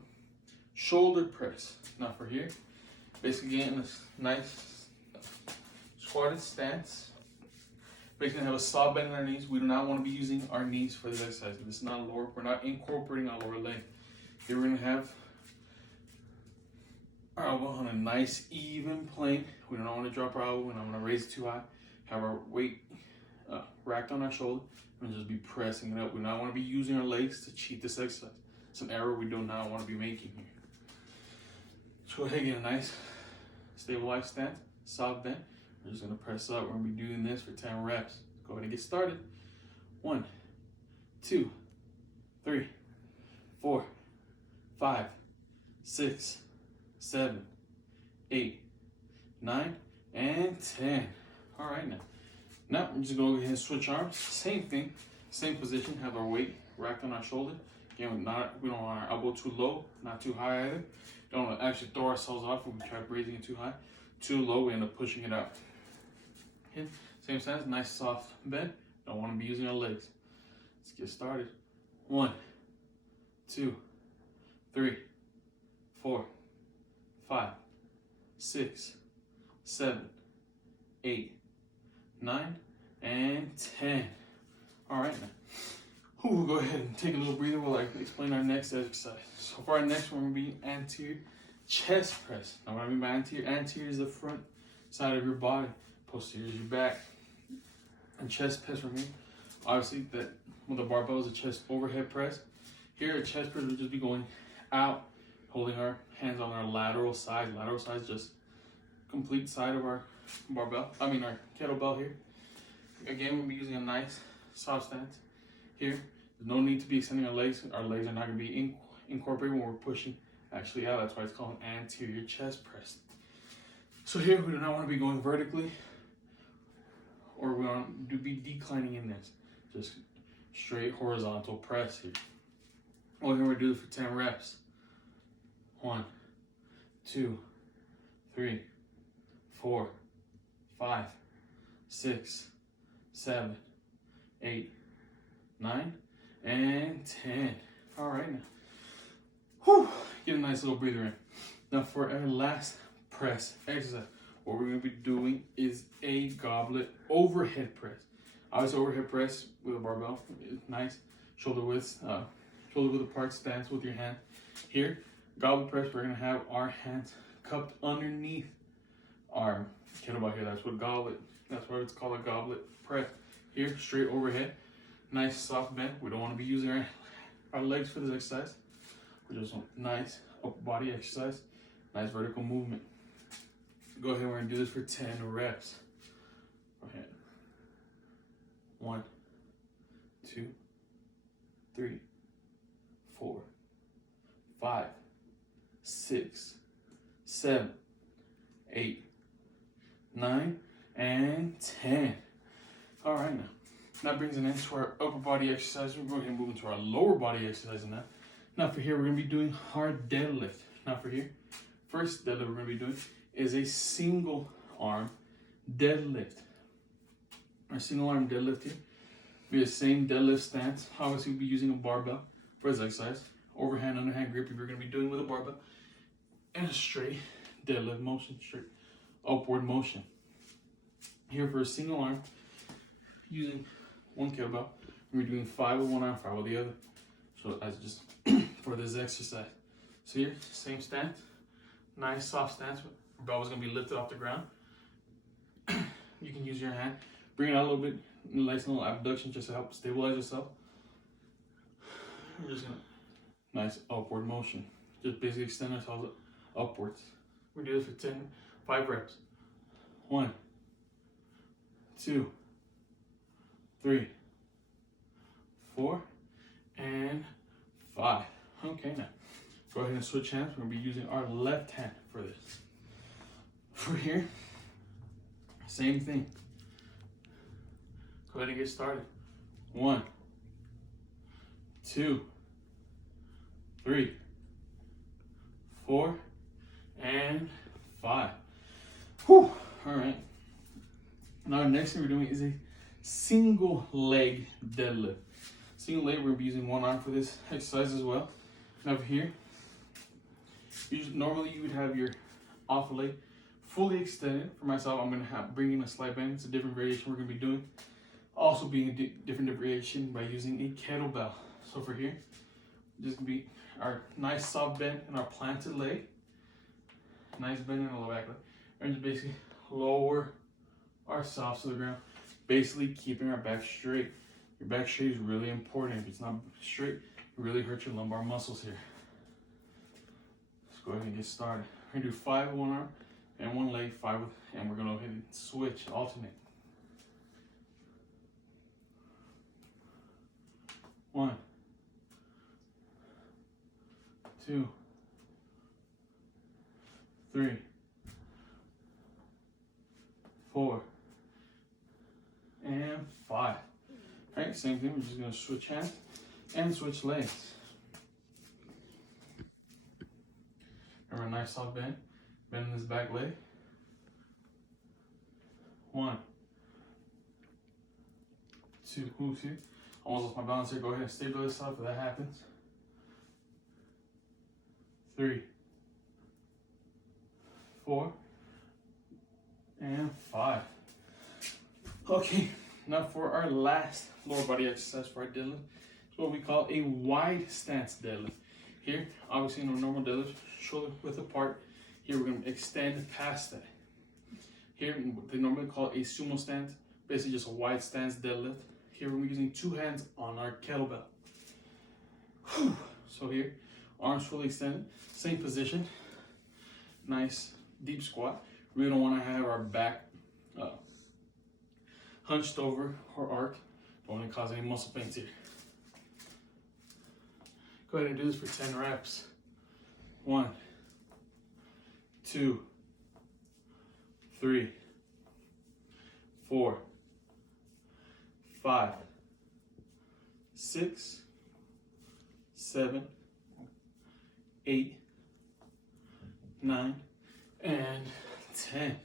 shoulder press. Now for here, basically getting this nice squatted stance. Basically have a soft bend in our knees. We do not want to be using our knees for this exercise. This is not a lower, we're not incorporating our lower leg. Here we're going to have our elbow on a nice even plane. We don't want to drop our elbow. We don't want to raise it too high. Have our weight racked on our shoulder. and just be pressing it up. We don't want to be using our legs to cheat this exercise. It's an error we do not want to be making here. So go ahead and get a nice stabilized stance, soft bend. We're just gonna press up. We're gonna be doing this for 10 reps. Go ahead and get started. 1, 2, 3, 4, 5, 6, 7, 8, 9, and 10. All right, now we're just gonna go ahead and switch arms. Same thing, same position. Have our weight racked on our shoulder. Again, we don't want our elbow too low, not too high either. Don't want to actually throw ourselves off when we try raising it too high. Too low, we end up pushing it out. Okay. Same stance, nice soft bend. Don't want to be using our legs. Let's get started. 1, 2, 3, 4, 5, 6, 7, 8, 9, and 10. All right, now. We'll go ahead and take a little breather while I explain our next exercise. So for our next one, we're going to be anterior chest press. Now what I mean by anterior is the front side of your body, posterior is your back. And chest press from here, obviously that with the barbell is a chest overhead press. Here a chest press will just be going out, holding our hands on our lateral side. Lateral side is just complete side of our our kettlebell here. Again, we'll be using a nice soft stance. Here, there's no need to be extending our legs. Our legs are not going to be incorporated when we're pushing actually out. That's why it's called an anterior chest press. So here, we do not want to be going vertically, or we want to be declining in this. Just straight horizontal press here. Well, here we're doing it for 10 reps. 1, 2, 3, 4, 5, 6, 7, 8, 9, and 10. All right, now. Whew, get a nice little breather in. Now for our last press exercise, what we're going to be doing is a goblet overhead press. Obviously, overhead press with a barbell is nice. Shoulder width apart stance with your hand. Here, goblet press, we're going to have our hands cupped underneath our kettlebell here. That's why it's called a goblet press. Here, straight overhead. Nice soft bend. We don't want to be using our legs for this exercise. We're just a nice upper body exercise. Nice vertical movement. Go ahead, we're going to do this for 10 reps. Go ahead. 1, 2, 3, 4, 5, 6, 7, 8, 9, and 10. All right, now. That brings an end to our upper body exercise. We're going to move into our lower body exercise now. Now for here, we're going to be doing our deadlift. Now for here, first deadlift we're going to be doing is a single arm deadlift. Our single arm deadlift here will be the same deadlift stance. Obviously, we'll be using a barbell for this exercise. Overhand, underhand grip if you're going to be doing with a barbell. And a straight deadlift motion, straight upward motion. Here for a single arm, using one kettlebell, we're doing 5 with one arm, 5 with the other. So that's just for this exercise. So here, same stance, nice soft stance. Your bell is going to be lifted off the ground. You can use your hand, bring it out a little bit, nice little abduction just to help stabilize yourself. We're just going to, nice upward motion. Just basically extend ourselves upwards. We do this for 5 reps. 1, 2, 3, 4, and 5. Okay, now go ahead and switch hands. We're going to be using our left hand for this. For here, same thing. Go ahead and get started. 1, 2, 3, 4, and 5. Whew. All right. Now, the next thing we're doing is a single leg deadlift. Single leg, we're going to be using one arm for this exercise as well. And over here, normally you would have your off leg fully extended. For myself, I'm going to bring in a slight bend. It's a different variation we're going to be doing. Also being a different variation by using a kettlebell. So for here, this going to be our nice soft bend in our planted leg. Nice bend in our back leg. And just basically lower our softs to the ground. Basically keeping our back straight. Your back straight is really important. If it's not straight, it really hurts your lumbar muscles here. Let's go ahead and get started. We're gonna do 5 with one arm and one leg, 5 with, and we're gonna go ahead and switch, alternate. 1, 2, 3, 4, and 5. All right, same thing. We're just gonna switch hands and switch legs. Remember, nice soft bend. Bend in this back leg. 1, 2, oops, here. Almost lost my balance here. Go ahead and stabilize yourself if that happens. 3, 4, and 5. Okay, now for our last lower body exercise for our deadlift, it's what we call a wide stance deadlift. Here, obviously in a normal deadlift, shoulder width apart. Here we're going to extend past that. Here, they normally call it a sumo stance, basically just a wide stance deadlift. Here we're using 2 hands on our kettlebell. So here, arms fully extended, same position, nice deep squat. We don't want to have our back hunched over or arched. Don't want to cause any muscle pains here. Go ahead and do this for 10 reps. 1, 2, 3, 4, 5, 6, 7, 8, 9, and 10.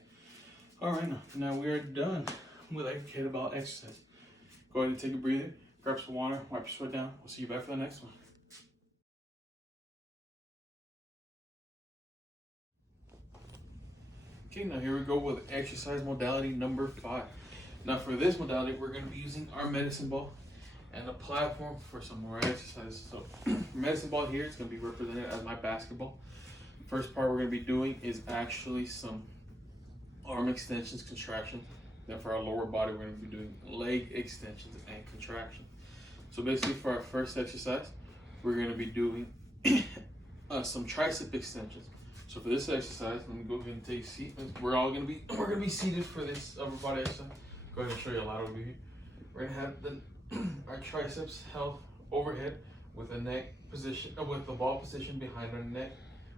All right, now we are done with our kettlebell exercise. Go ahead and take a breather, grab some water, wipe your sweat down. We'll see you back for the next one. Okay, now here we go with exercise modality number 5. Now for this modality, we're going to be using our medicine ball and a platform for some more exercises. So medicine ball here is going to be represented as my basketball. First part we're going to be doing is actually some arm extensions, contraction. Then for our lower body, we're going to be doing leg extensions and contraction. So basically for our first exercise, we're going to be doing some tricep extensions. So for this exercise, let me go ahead and take a seat. We're going to be seated for this upper body exercise. Go ahead and show you a lateral view here. We're going to have our triceps held overhead with the neck position, with the ball position behind our neck.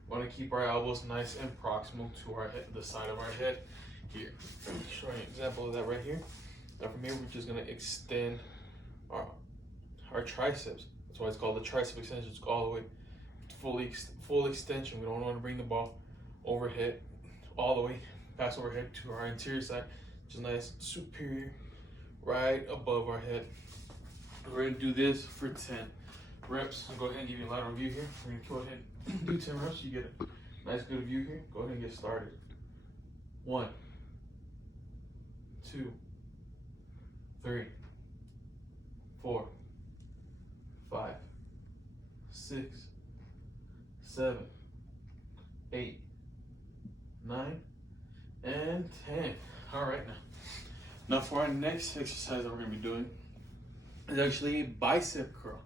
We want to keep our elbows nice and proximal to our head, the side of our head. Here, show you an example of that right here. Now from here, we're just going to extend our triceps. That's why it's called the tricep extension. It's all the way full extension. We don't want to bring the ball overhead, all the way past overhead to our anterior side, which is nice, superior, right above our head. We're going to do this for 10 reps. I'll go ahead and give you a lateral view here. We're going to go ahead and do 10 reps. You get a nice good view here. Go ahead and get started. 1, 2, 3, 4, 5, 6, 7, 8, 9, and 10. All right, now for our next exercise that we're going to be doing is actually a bicep curl.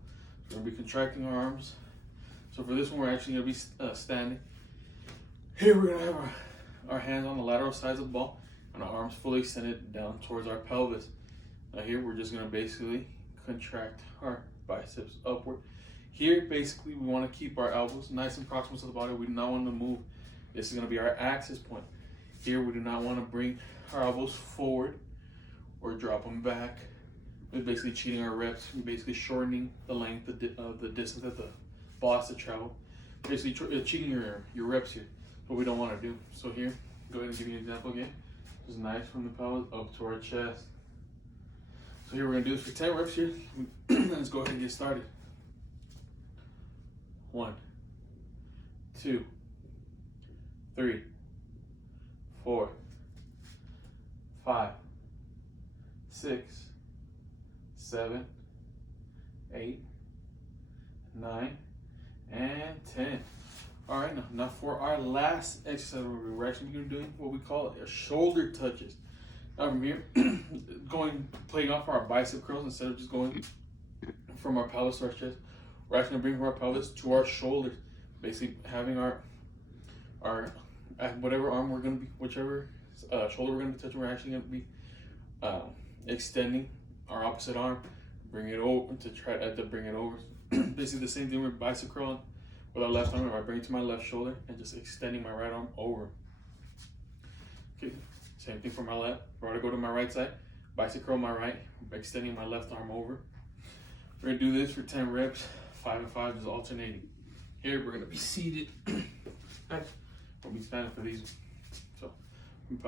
We're going to be contracting our arms. So for this one, we're actually going to be standing. Here we're going to have our hands on the lateral sides of the ball and our arms fully extended down towards our pelvis. Now here we're just going to basically contract our biceps upward. Here basically we want to keep our elbows nice and proximal to the body. We do not want to move. This is going to be our axis point. Here we do not want to bring our elbows forward or drop them back. We're basically cheating our reps. We're basically shortening the length of the distance that the ball has to travel. Basically cheating your reps here. What we don't want to do. So here, go ahead and give you an example again. Just nice from the pelvis up to our chest. So here we're going to do this for 10 reps here. Let's go ahead and get started. 1, 2, 3, 4, 5, 6, 7, 8, 9, and 10. All right, now for our last exercise, we're actually going to be doing what we call shoulder touches. Now from here, playing off our bicep curls instead of just going from our pelvis to our chest. We're actually gonna bring from our pelvis to our shoulders, basically having our whatever arm we're gonna be, whichever shoulder we're gonna be touching, we're actually gonna be extending our opposite arm, bring it over to try to bring it over. Basically the same thing with bicep curling with our left arm. If I bring it to my left shoulder and just extending my right arm over. Okay, same thing for my left. If I were to go to my right side, bicep curl my right, extending my left arm over. We're gonna do this for 10 reps, 5 and 5, just alternating. Here we're gonna be seated. We'll be standing for these. So let's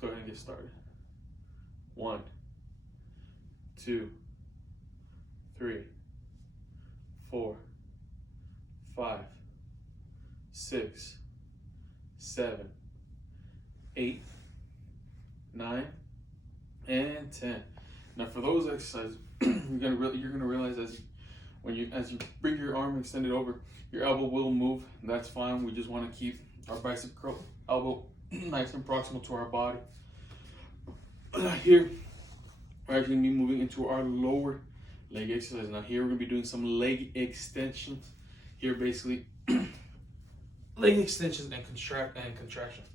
go ahead and get started. 1, 2, 3, 4, 5, 6, 7, 8, 9, and 10. Now for those exercises, you're gonna realize as you bring your arm extended over, your elbow will move. That's fine. We just want to keep our bicep curl elbow nice and proximal to our body. Here, we're actually gonna be moving into our lower leg exercise. Now here we're gonna be doing some leg extensions. Here basically leg extensions and contractions.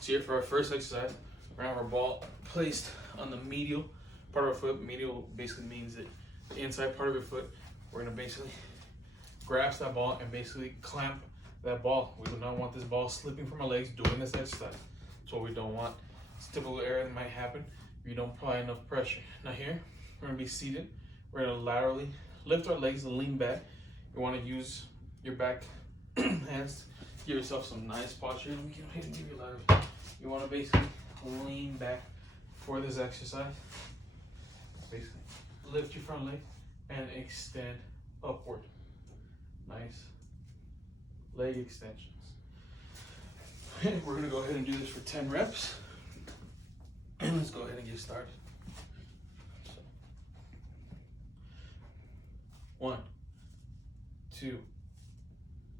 So here for our first exercise, we're gonna have our ball placed on the medial part of our foot. Medial basically means that the inside part of your foot. We're gonna basically grasp that ball and basically clamp that ball. We do not want this ball slipping from our legs during this exercise. That's what we don't want. It's a typical error that might happen if you don't apply enough pressure. Now here, we're gonna be seated. We're gonna laterally lift our legs and lean back. You wanna use your back hands to give yourself some nice posture. Let me go ahead and give you a ladder. You wanna basically lean back for this exercise. Basically, lift your front leg and extend upward. Nice leg extensions. We're gonna go ahead and do this for 10 reps. And let's go ahead and get started. So, 1, 2,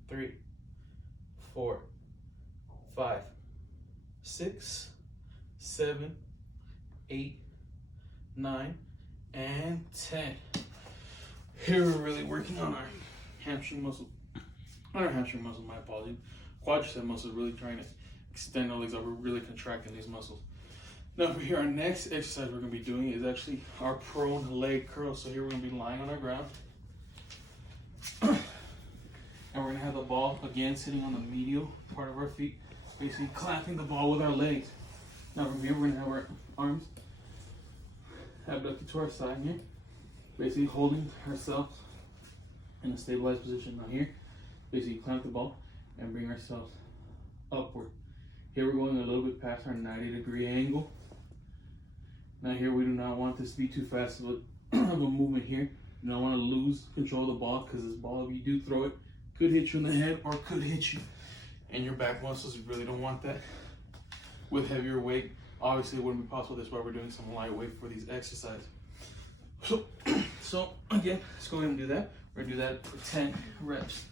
3, 4, 5, 6, 7, 8, 9, and 10. Here we're really working on our hamstring muscle. Not our hamstring muscle, my apologies. Quadricep muscle, really trying to extend our legs up. We're really contracting these muscles. Now for here, our next exercise we're gonna be doing is actually our prone leg curl. So here we're gonna be lying on our ground. And we're gonna have the ball again sitting on the medial part of our feet, basically clamping the ball with our legs. Now from here, we're gonna have our arms abducted to our side here, basically holding ourselves in a stabilized position. Now here, basically clamp the ball and bring ourselves upward. Here we're going a little bit past our 90-degree angle. Now here we do not want this to be too fast of a movement here. You don't want to lose control of the ball, because this ball, if you do throw it, could hit you in the head or could hit you in your back muscles. You really don't want that. With heavier weight, obviously it wouldn't be possible. That's why we're doing some light weight for these exercises. So again, let's go ahead and do that. We're gonna do that for 10 reps.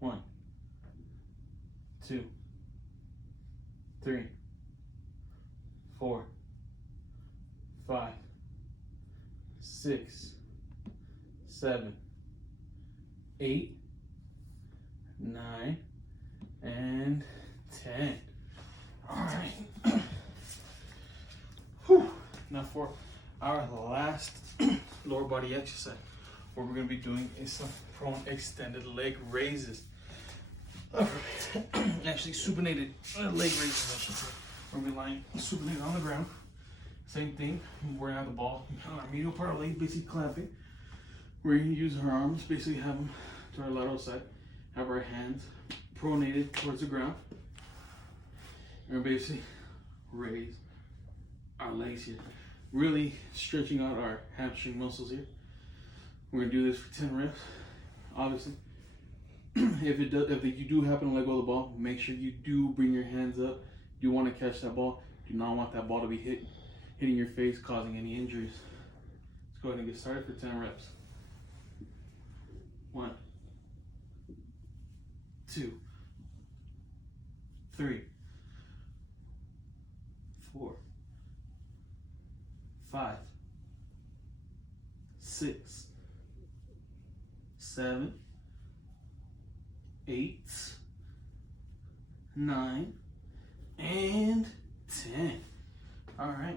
One, 2, 3, 4, 5, 6, 7, 8, 9, and 10. All right. Whew. Now for our last lower body exercise, what we're going to be doing is some prone extended leg raises. Actually, supinated leg raises. We're going to be lying supinated on the ground. Same thing. We're going to have the ball on our medial part of our leg, basically clamping. We're going to use our arms, basically have them to our lateral side. Have our hands pronated towards the ground. And we're basically raise our legs here. Really stretching out our hamstring muscles here. We're gonna do this for 10 reps. Obviously, if you do happen to let go of the ball, make sure you do bring your hands up. You want to catch that ball. Do not want that ball to be hitting your face, causing any injuries. Let's go ahead and get started for 10 reps. 1, 2, 3, 4, 5, 6, 7, 8, 9, and 10. All right.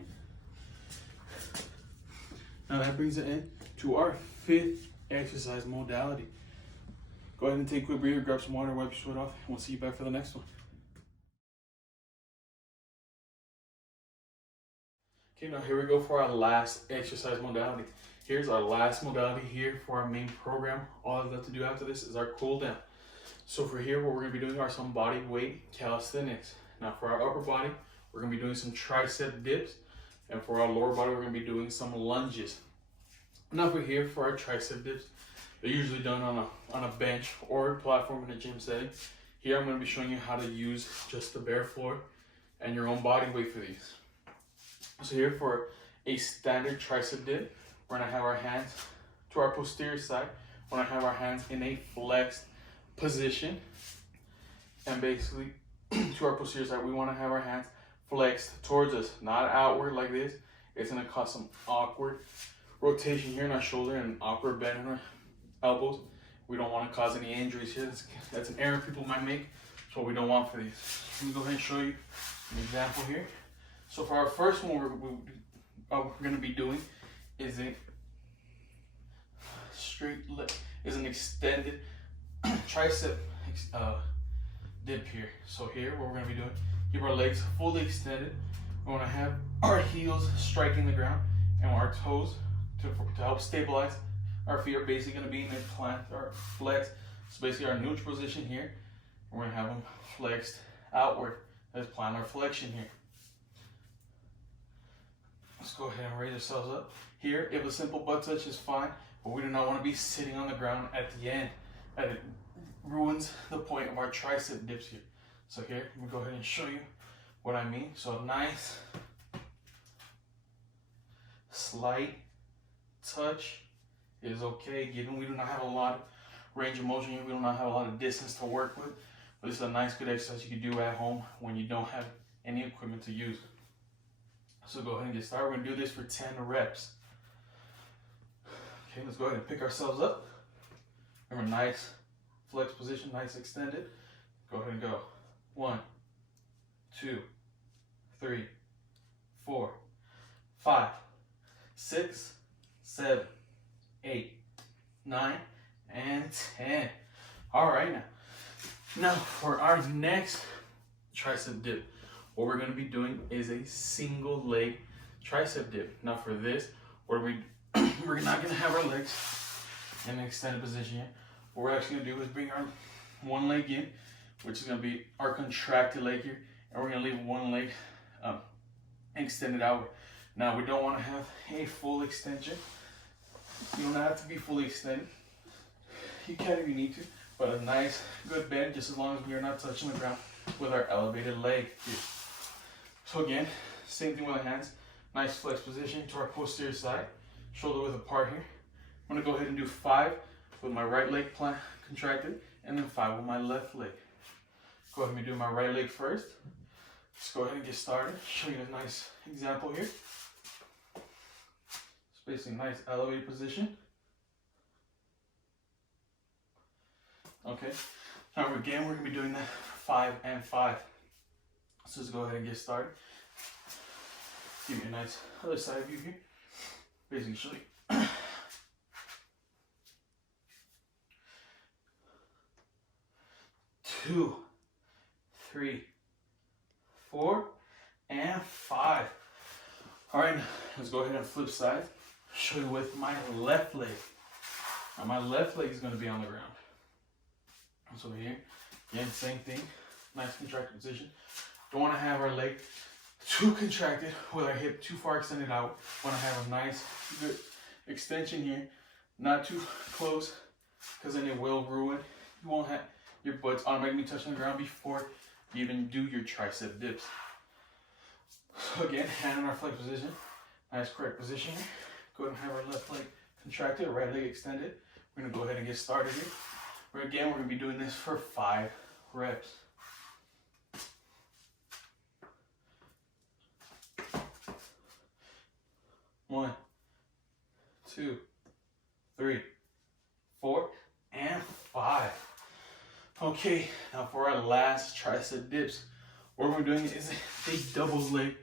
Now that brings it in to our 5th exercise modality. Go ahead and take a quick breather, grab some water, wipe your sweat off, and we'll see you back for the next one. Okay, now here we go for our last exercise modality. Here's our last modality here for our main program. All I've got to do after this is our cool down. So for here, what we're gonna be doing are some body weight calisthenics. Now for our upper body, we're gonna be doing some tricep dips. And for our lower body, we're gonna be doing some lunges. Now for here, for our tricep dips, they're usually done on a bench or a platform in a gym setting. Here, I'm gonna be showing you how to use just the bare floor and your own body weight for these. So here for a standard tricep dip, we're gonna have our hands to our posterior side. We're gonna have our hands in a flexed position. And basically, to our posterior side, we wanna have our hands flexed towards us, not outward like this. It's gonna cause some awkward rotation here in our shoulder and an awkward bend in our elbows. We don't wanna cause any injuries here. That's an error people might make. That's what we don't want for these. Let me go ahead and show you an example here. So for our first one, we're gonna be doing is a straight leg, is an extended tricep dip here. So here, what we're gonna be doing, keep our legs fully extended. We wanna have our heels striking the ground and our toes to help stabilize. Our feet are basically gonna be in a plant or flex. So basically our neutral position here, we're gonna have them flexed outward as plantar flexion here. Let's go ahead and raise ourselves up. Here, if a simple butt touch is fine, but we do not want to be sitting on the ground at the end. It ruins the point of our tricep dips here. So here, let me go ahead and show you what I mean. So a nice, slight touch is okay, given we do not have a lot of range of motion here. We do not have a lot of distance to work with. But this is a nice, good exercise you can do at home when you don't have any equipment to use. So go ahead and get started. We're gonna do this for 10 reps. Okay, let's go ahead and pick ourselves up. Remember, nice flex position, nice extended. Go ahead and go. 1, 2, 3, 4, 5, 6, 7, 8, 9, and 10. All right, now for our next tricep dip, what we're going to be doing is a single leg tricep dip. Now for this, we're not going to have our legs in an extended position yet. What we're actually going to do is bring our one leg in, which is going to be our contracted leg here, and we're going to leave one leg extended outward. Now we don't want to have a full extension. You don't have to be fully extended. You can if you need to, but a nice good bend, just as long as we are not touching the ground with our elevated leg here. So again, same thing with the hands. Nice flex position to our posterior side, shoulder width apart here. I'm gonna go ahead and do 5 with my right leg contracted, and then 5 with my left leg. Go ahead and do my right leg first. Let's go ahead and get started. Show you a nice example here. It's basically a nice elevated position. Okay, now again, we're gonna be doing that 5 and 5. So let's go ahead and get started. Give me a nice other side view here. Basically show you. 2, 3, 4, and 5. All right, let's go ahead and flip side. Show you with my left leg. Now my left leg is going to be on the ground. So here, again, same thing. Nice contracted position. Don't want to have our leg too contracted with our hip too far extended out. Want to have a nice, good extension here. Not too close, because then it will ruin. You won't have your butt's automatically touching the ground before you even do your tricep dips. So again, hand in our flex position. Nice correct position here. Go ahead and have our left leg contracted, right leg extended. We're gonna go ahead and get started here. We're gonna be doing this for 5 reps. One, 2, 3, 4, and 5. Okay, now for our last tricep dips, what we're doing is a double leg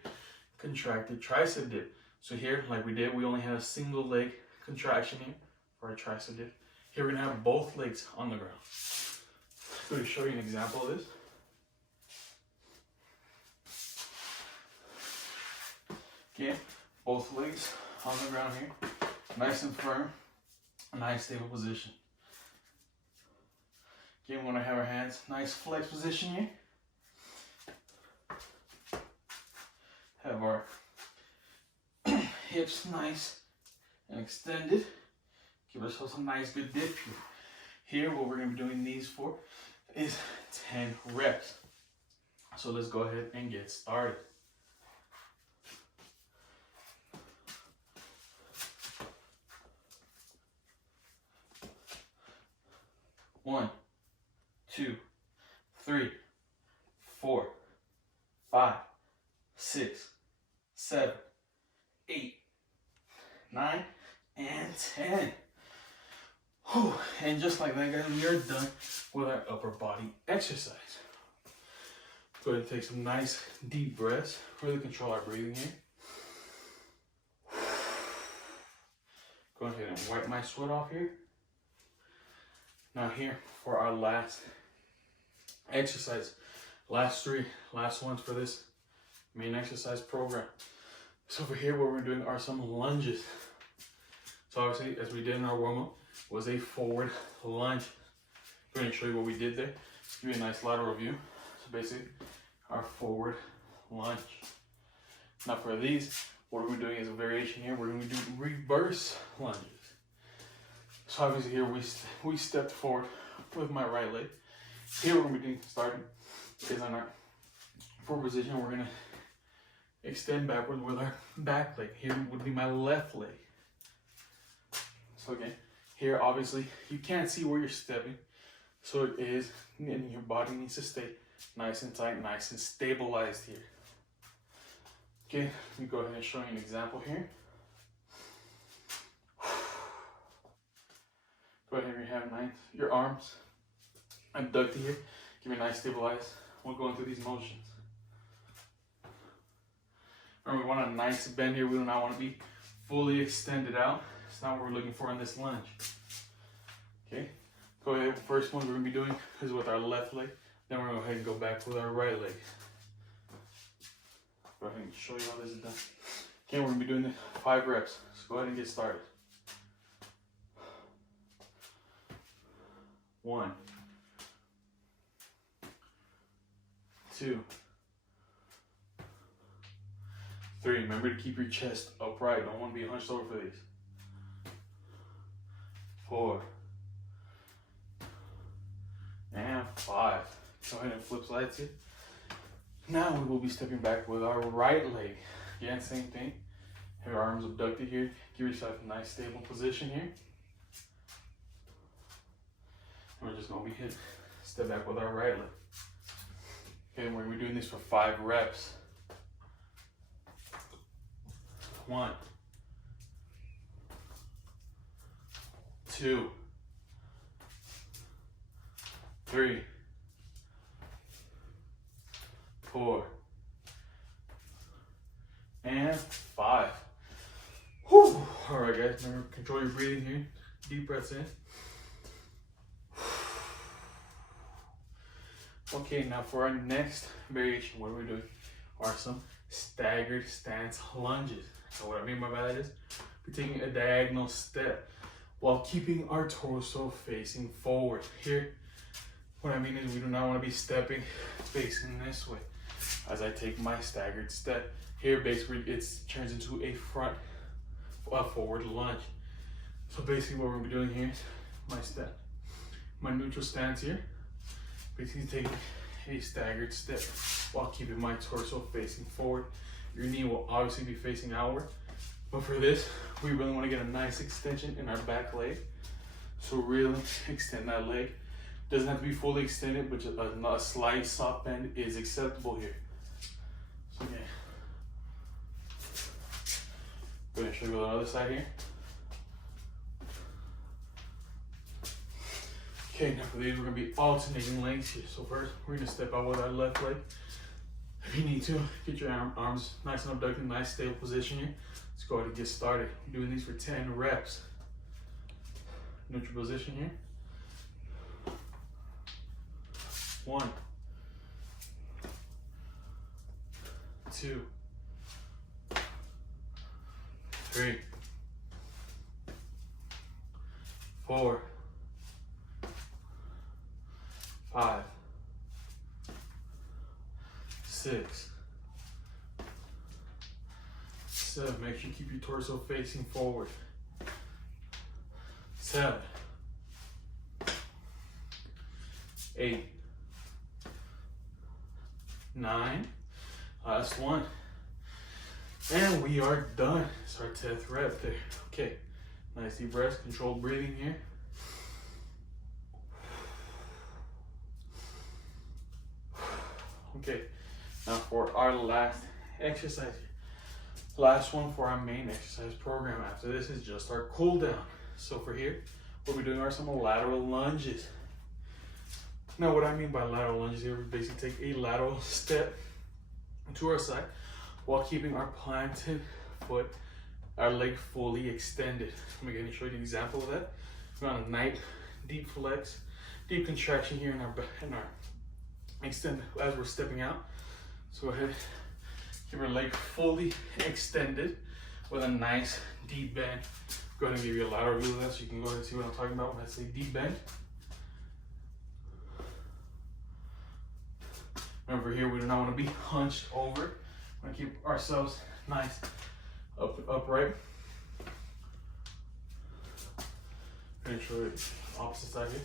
contracted tricep dip. So here, like we did, we only had a single leg contraction here for our tricep dip. Here we're gonna have both legs on the ground. So to show you an example of this. Okay, both legs on the ground here, nice and firm, a nice stable position. Again, we want to have our hands nice flex position here. Have our hips nice and extended. Give ourselves a nice good dip here. Here, what we're going to be doing these for is 10 reps. So let's go ahead and get started. One, 2, 3, 4, 5, 6, 7, 8, 9, and 10. Whew. And just like that, guys, we are done with our upper body exercise. Go ahead and take some nice deep breaths. Really control our breathing here. Go ahead and wipe my sweat off here. Now here for our last exercise, last ones for this main exercise program. So over here, what we're doing are some lunges. So obviously, as we did in our warm-up, was a forward lunge. I'm going to show you what we did there. Give you a nice lateral view. So basically, our forward lunge. Now for these, what we're doing is a variation here. We're going to do reverse lunges. So obviously here we stepped forward with my right leg. Here we're going to be starting is on our forward position. We're going to extend backward with our back leg. Here would be my left leg. So again, here obviously you can't see where you're stepping. So it is, and your body needs to stay nice and tight, nice and stabilized here. Okay, let me go ahead and show you an example here. Go ahead and have your arms abducted here. Give me a nice stabilize. We're going through these motions. Remember, we want a nice bend here. We do not want to be fully extended out. It's not what we're looking for in this lunge. Okay, go ahead. First one we're going to be doing is with our left leg. Then we're going to go ahead and go back with our right leg. Go ahead and show you how this is done. Okay, we're going to be doing 5 reps. So go ahead and get started. 1, 2, 3. Remember to keep your chest upright. Don't want to be hunched over for these. 4 and 5. Go ahead and flip sides here. Now we will be stepping back with our right leg. Again, same thing. Have your arms abducted here. Give yourself a nice stable position here. We're just going to be step back with our right leg. Okay, we're going to be doing this for 5 reps. 1, 2, 3, 4, and 5. Whew. All right, guys, remember, control your breathing here. Deep breaths in. Okay, now for our next variation, what we're doing are some staggered stance lunges. So what I mean by that is we're taking a diagonal step while keeping our torso facing forward. Here, what I mean is we do not want to be stepping facing this way as I take my staggered step. Here, basically, it turns into a forward lunge. So basically what we're going to be doing here is my neutral stance here. Basically taking a staggered step while keeping my torso facing forward. Your knee will obviously be facing outward, But for this, we really want to get a nice extension in our back leg. So really extend that leg. Doesn't have to be fully extended, but just a slight soft bend is acceptable here. So yeah. Go ahead and show you the other side here. Okay, now for these, we're gonna be alternating legs here. So first, we're gonna step out with our left leg. If you need to, get your arms nice and abducted, nice stable position here. Let's go ahead and get started. We're doing these for 10 reps. Neutral position here. 1, 2, 3, 4, 5, 6, 7. Make sure you keep your torso facing forward. 7, 8, 9. Last one. And we are done. It's our 10th rep there. Okay. Nice deep breaths, controlled breathing here. Okay. Now for our last exercise here. Last one for our main exercise program. After this is just our cool down. So for here, what we're doing are some lateral lunges. Now what I mean by lateral lunges here, we basically take a lateral step to our side while keeping our planted foot, our leg fully extended. I'm going to show you an example of that. We're on a nice deep flex, deep contraction here in our extend as we're stepping out. So go ahead, keep our leg fully extended with a nice deep bend. Go ahead and give you a lateral view of that so you can go ahead and see what I'm talking about when I say deep bend. Remember here, we do not want to be hunched over. We want to keep ourselves nice upright. I'm going to show you the opposite side here.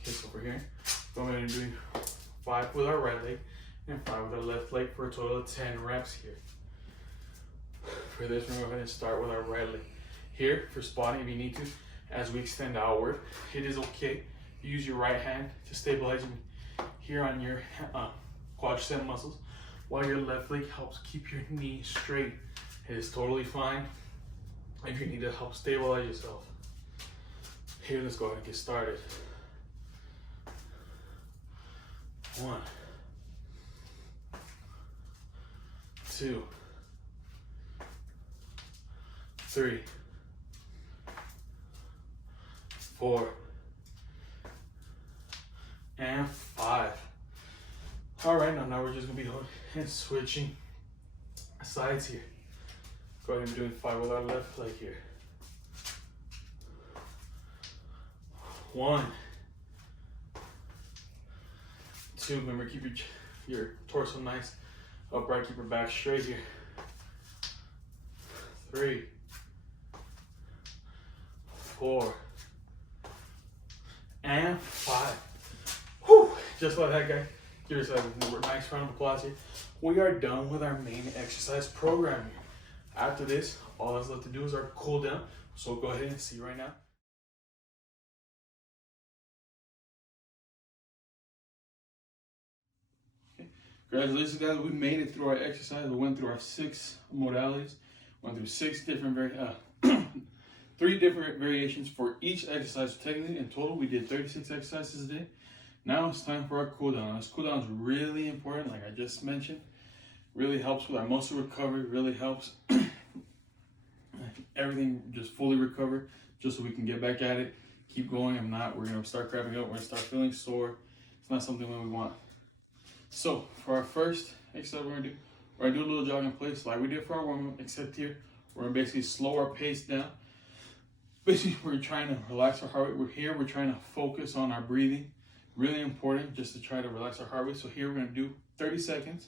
Okay, so over here, we're going to do 5 with our right leg and 5 with our left leg for a total of 10 reps here. For this, we're going to go ahead and start with our right leg. Here, for spotting, if you need to, as we extend outward, it is okay to use your right hand to stabilize here on your quadricep muscles, while your left leg helps keep your knee straight. It is totally fine if you need to help stabilize yourself. Here, let's go ahead and get started. 1, 2, 3, 4, and 5. All right, now we're just gonna be holding and switching sides here. Go ahead and doing 5 with our left leg here. 1, 2. Remember, keep your torso nice upright. Keep your back straight here. 3, 4, and 5. Whew. Just like that, guy. Give yourself a nice round of applause here. We are done with our main exercise program here. After this, all that's left to do is our cool down. So go ahead and see right now. Okay. Congratulations, guys. We made it through our exercise. We went through our 6 modalities. Went through 6 different 3 different variations for each exercise. Technically, in total, we did 36 exercises a day. Now it's time for our cool down. This cool down is really important, like I just mentioned. Really helps with our muscle recovery. Really helps everything just fully recover, just so we can get back at it. Keep going. If not, we're gonna start cramping up. We're gonna start feeling sore. It's not something that we want. So for our first exercise, we're gonna do a little jog in place, like we did for our warm up, except here we're gonna basically slow our pace down. Basically, we're trying to relax our heart rate. We're trying to focus on our breathing. Really important, just to try to relax our heart rate. So here we're gonna do 30 seconds.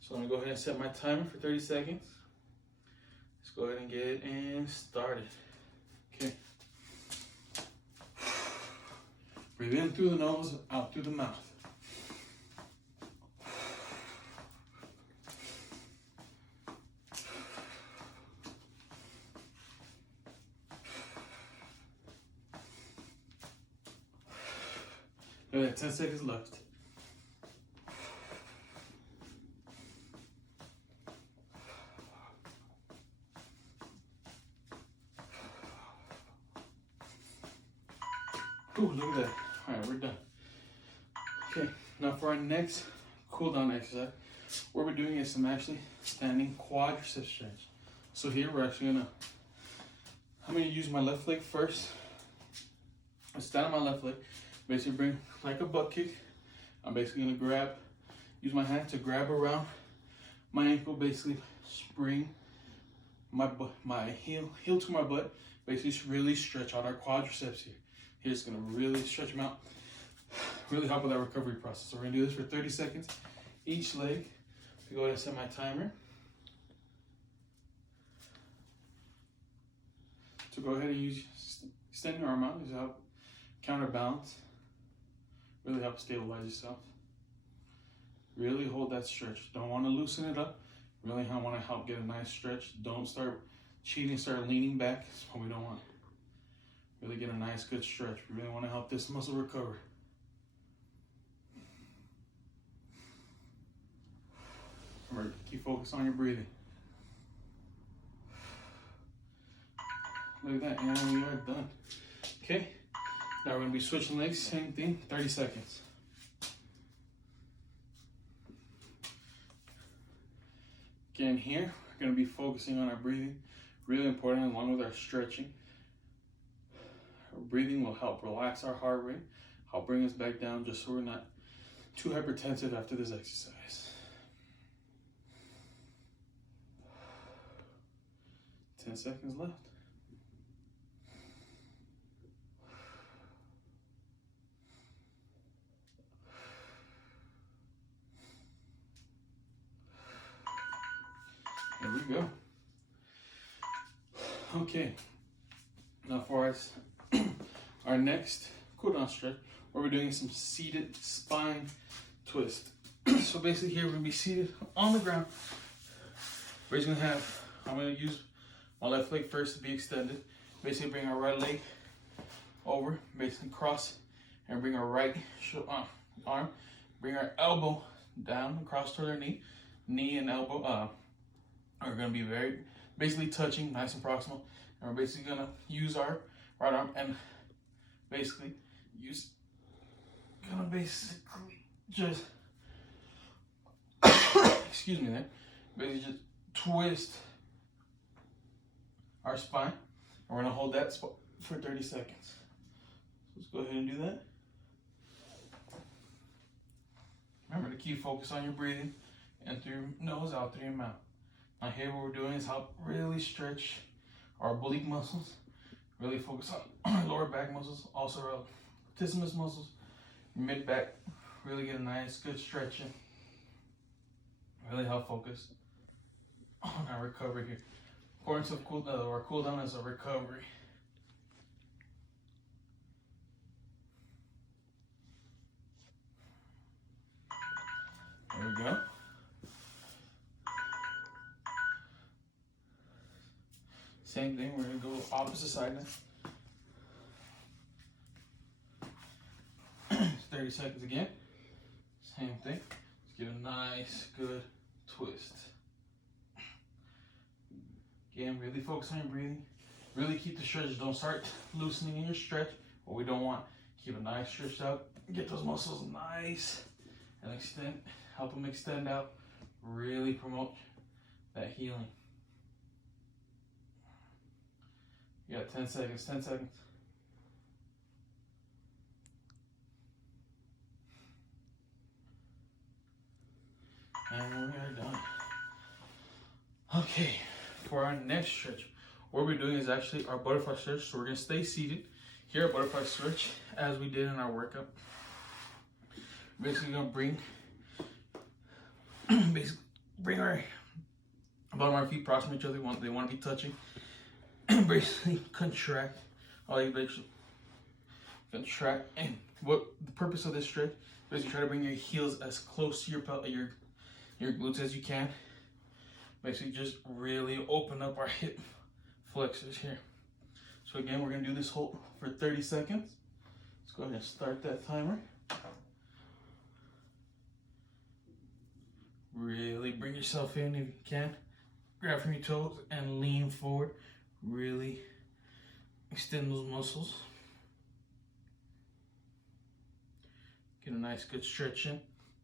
So I'm gonna go ahead and set my timer for 30 seconds. Let's go ahead and get it and started. Okay. Breathe in through the nose, out through the mouth. We have 10 seconds left. Ooh, look at that. All right, we're done. Okay, now for our next cool down exercise, what we're doing is some actually standing quadricep stretch. So here we're actually I'm gonna use my left leg first. I stand on my left leg, basically bring like a butt kick. I'm basically gonna use my hand to grab around my ankle, basically bring my heel to my butt, basically really stretch out our quadriceps here. Here's gonna really stretch them out, really help with that recovery process. So we're gonna do this for 30 seconds, each leg. Go ahead and set my timer. So go ahead and extend your arm out, just help counterbalance, really help stabilize yourself. Really hold that stretch. Don't want to loosen it up. Really want to help get a nice stretch. Don't start cheating, start leaning back. That's what we don't want. Really get a nice good stretch. We really want to help this muscle recover. Remember, keep focus on your breathing. Look at that, and we are done. Okay, now we're gonna be switching legs, same thing, 30 seconds. Again, here, we're gonna be focusing on our breathing. Really important, along with our stretching. Our breathing will help relax our heart rate, help bring us back down, just so we're not too hypertensive after this exercise. 10 seconds left. There we go. Okay, now for our next cool down stretch, what we're doing is some seated spine twist. So basically here we're gonna be seated on the ground. We're just gonna I'm gonna use my left leg first to be extended. Basically bring our right leg over, basically cross, and bring our right arm, bring our elbow down across toward our knee. Knee and elbow are gonna be basically touching, nice and proximal. And we're basically gonna use our right arm and basically just excuse me there, basically just twist our spine, and we're gonna hold that spot for 30 seconds. So let's go ahead and do that. Remember to keep focus on your breathing, in through your nose, out through your mouth. Now here what we're doing is help really stretch our oblique muscles, really focus on our lower back muscles, also our latissimus muscles, mid back, really get a nice good stretch in. Really help focus on our recovery here. Importance of our cool down is a recovery. There we go. Same thing, we're gonna go opposite side now. 30 seconds again. Same thing. Let's give a nice, good twist. Again, really focus on your breathing. Really keep the stretch. Don't start loosening in your stretch. What we don't want. Keep a nice stretch out. Get those muscles nice and extend. Help them extend out. Really promote that healing. You got 10 seconds, 10 seconds. And we are done. Okay, for our next stretch, what we're doing is actually our butterfly stretch. So we're gonna stay seated here at butterfly stretch as we did in our workout. Basically gonna bring our bottom of our feet proximate to each other. They want to be touching. Basically contract. All you basically contract. And what the purpose of this stretch is you try to bring your heels as close to your glutes as you can. Basically just really open up our hip flexors here. So again, we're gonna do this whole for 30 seconds. Let's go ahead and start that timer. Really bring yourself in if you can. Grab from your toes and lean forward. Really extend those muscles. Get a nice good stretch in.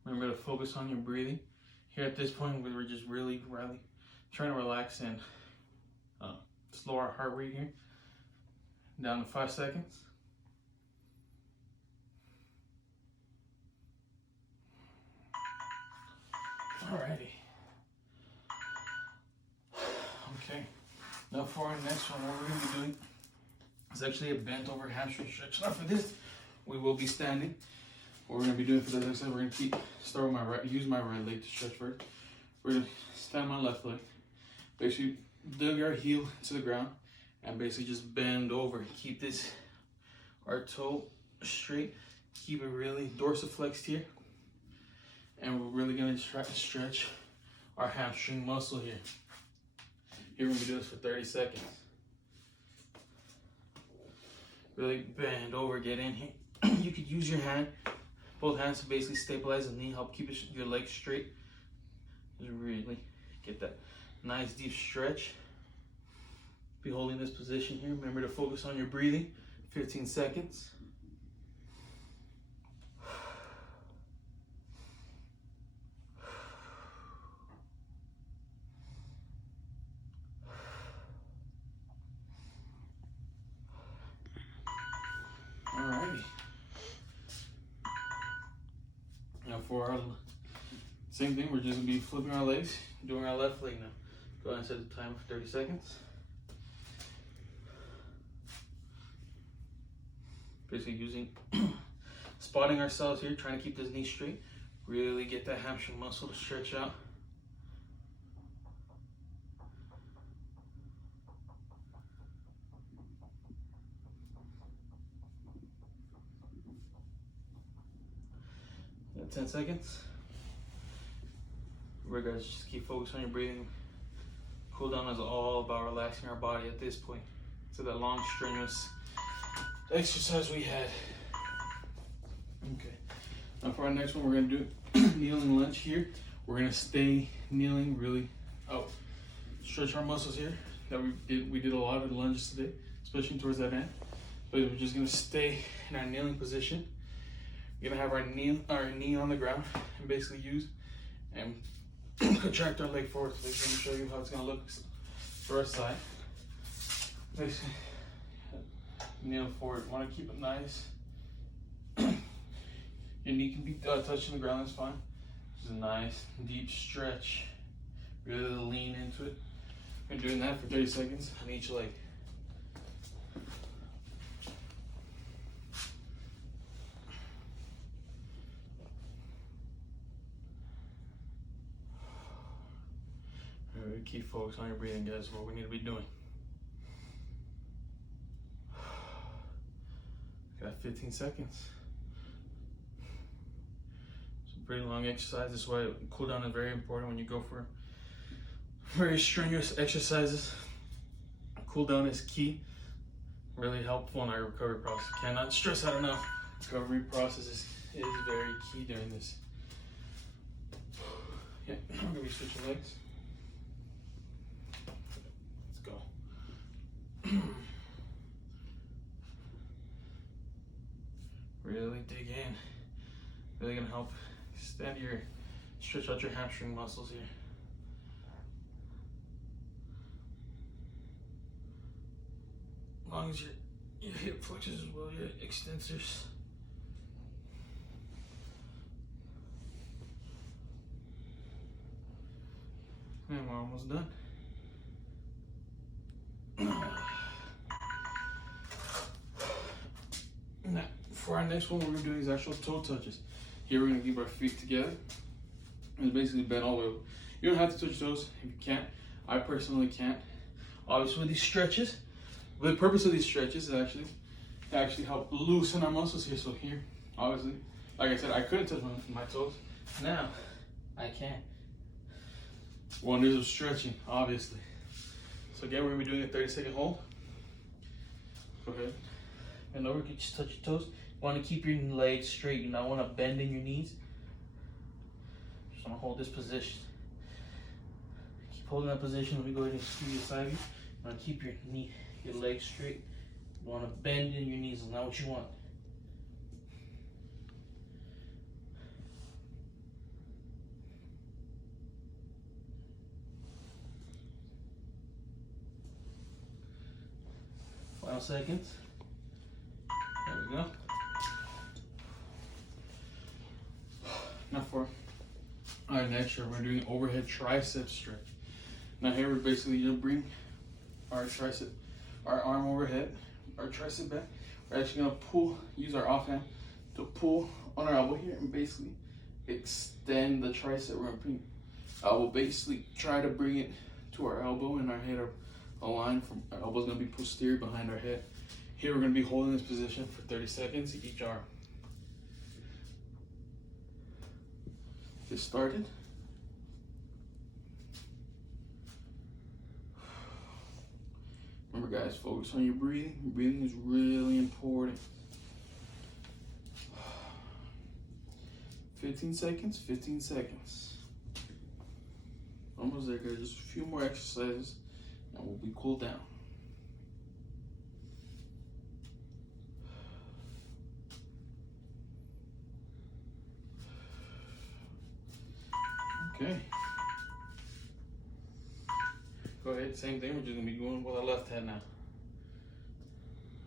Remember to focus on your breathing. Here at this point, we're just really trying to relax and slow our heart rate here. Down to 5 seconds. Alrighty. Okay. Now for our next one, what we're going to be doing is actually a bent over hamstring stretch. Now for this, we will be standing. What we're going to be doing for this exercise, we're going to start with my right, use my right leg to stretch first. We're going to stand my left leg. Basically, dig our heel to the ground and basically just bend over. Keep our toe straight. Keep it really dorsiflexed here. And we're really going to try to stretch our hamstring muscle here. Here we're going to do this for 30 seconds. Really bend over, get in here. You could use your hand, both hands, to basically stabilize the knee, help keep your legs straight. Just really get that nice deep stretch. Be holding this position here. Remember to focus on your breathing. 15 seconds. Alrighty. Now for our same thing, we're just gonna be flipping our legs, doing our left leg now. Go ahead and set the timer for 30 seconds. Basically using, spotting ourselves here, trying to keep this knee straight. Really get that hamstring muscle to stretch out. Got 10 seconds. Remember guys, just keep focused on your breathing. Cool down is all about relaxing our body at this point. So that long, strenuous exercise we had. Okay. Now for our next one, we're gonna do kneeling lunge here. We're gonna stay kneeling, really stretch our muscles here. That we did a lot of lunges today, especially towards that end. But we're just gonna stay in our kneeling position. We're gonna have our knee on the ground and basically use and contract our leg forward. So let me show you how it's gonna look for our side. Basically, kneel forward. Want to keep it nice. Your knee can be touching the ground. That's fine. Just a nice deep stretch. Really lean into it. We're doing that for 30 seconds on each leg. Alright, keep focused on your breathing, guys. What we need to be doing. Got 15 seconds. It's a pretty long exercise. This is why cool down is very important when you go for very strenuous exercises. Cool down is key. Really helpful in our recovery process. Cannot stress that enough. Recovery process is very key during this. Yeah, I'm gonna be switching legs. Let's go. Really dig in. Really gonna help stretch out your hamstring muscles here. As long as your hip flexors as well, your extensors. And we're almost done. Now, for our next one, what we're gonna do is actual toe touches. Here we're gonna keep our feet together and basically bend all the way. You don't have to touch toes if you can't. I personally can't. Obviously, with these stretches, the purpose of these stretches is actually to actually help loosen our muscles here. So here, obviously, like I said, I couldn't touch my toes. Now, I can. Wonders of stretching, obviously. So again, we're gonna be doing a 30-second hold. Go ahead. And over, you can just touch your toes. You want to keep your legs straight. You don't want to bend in your knees. Just want to hold this position. Hold in that position. Let me go ahead and squeeze your side view. Now keep your knee, your legs straight. You want to bend in your knees. Is not what you want. Final seconds. There we go. Now for our next shirt, we're doing overhead tricep stretch. Now here we're basically gonna bring our tricep, our arm overhead, our tricep back. We're actually gonna pull, use our offhand to pull on our elbow here and basically extend the tricep. We're gonna bring elbow, basically try to bring it to our elbow and our head are aligned. From our elbow's gonna be posterior behind our head. Here we're gonna be holding this position for 30 seconds each arm. Get started. Remember guys, focus on your breathing. Your breathing is really important. 15 seconds, 15 seconds. Almost there guys, just a few more exercises and we'll be cooled down. Okay. Go ahead, same thing, we're just gonna be going with our left hand now.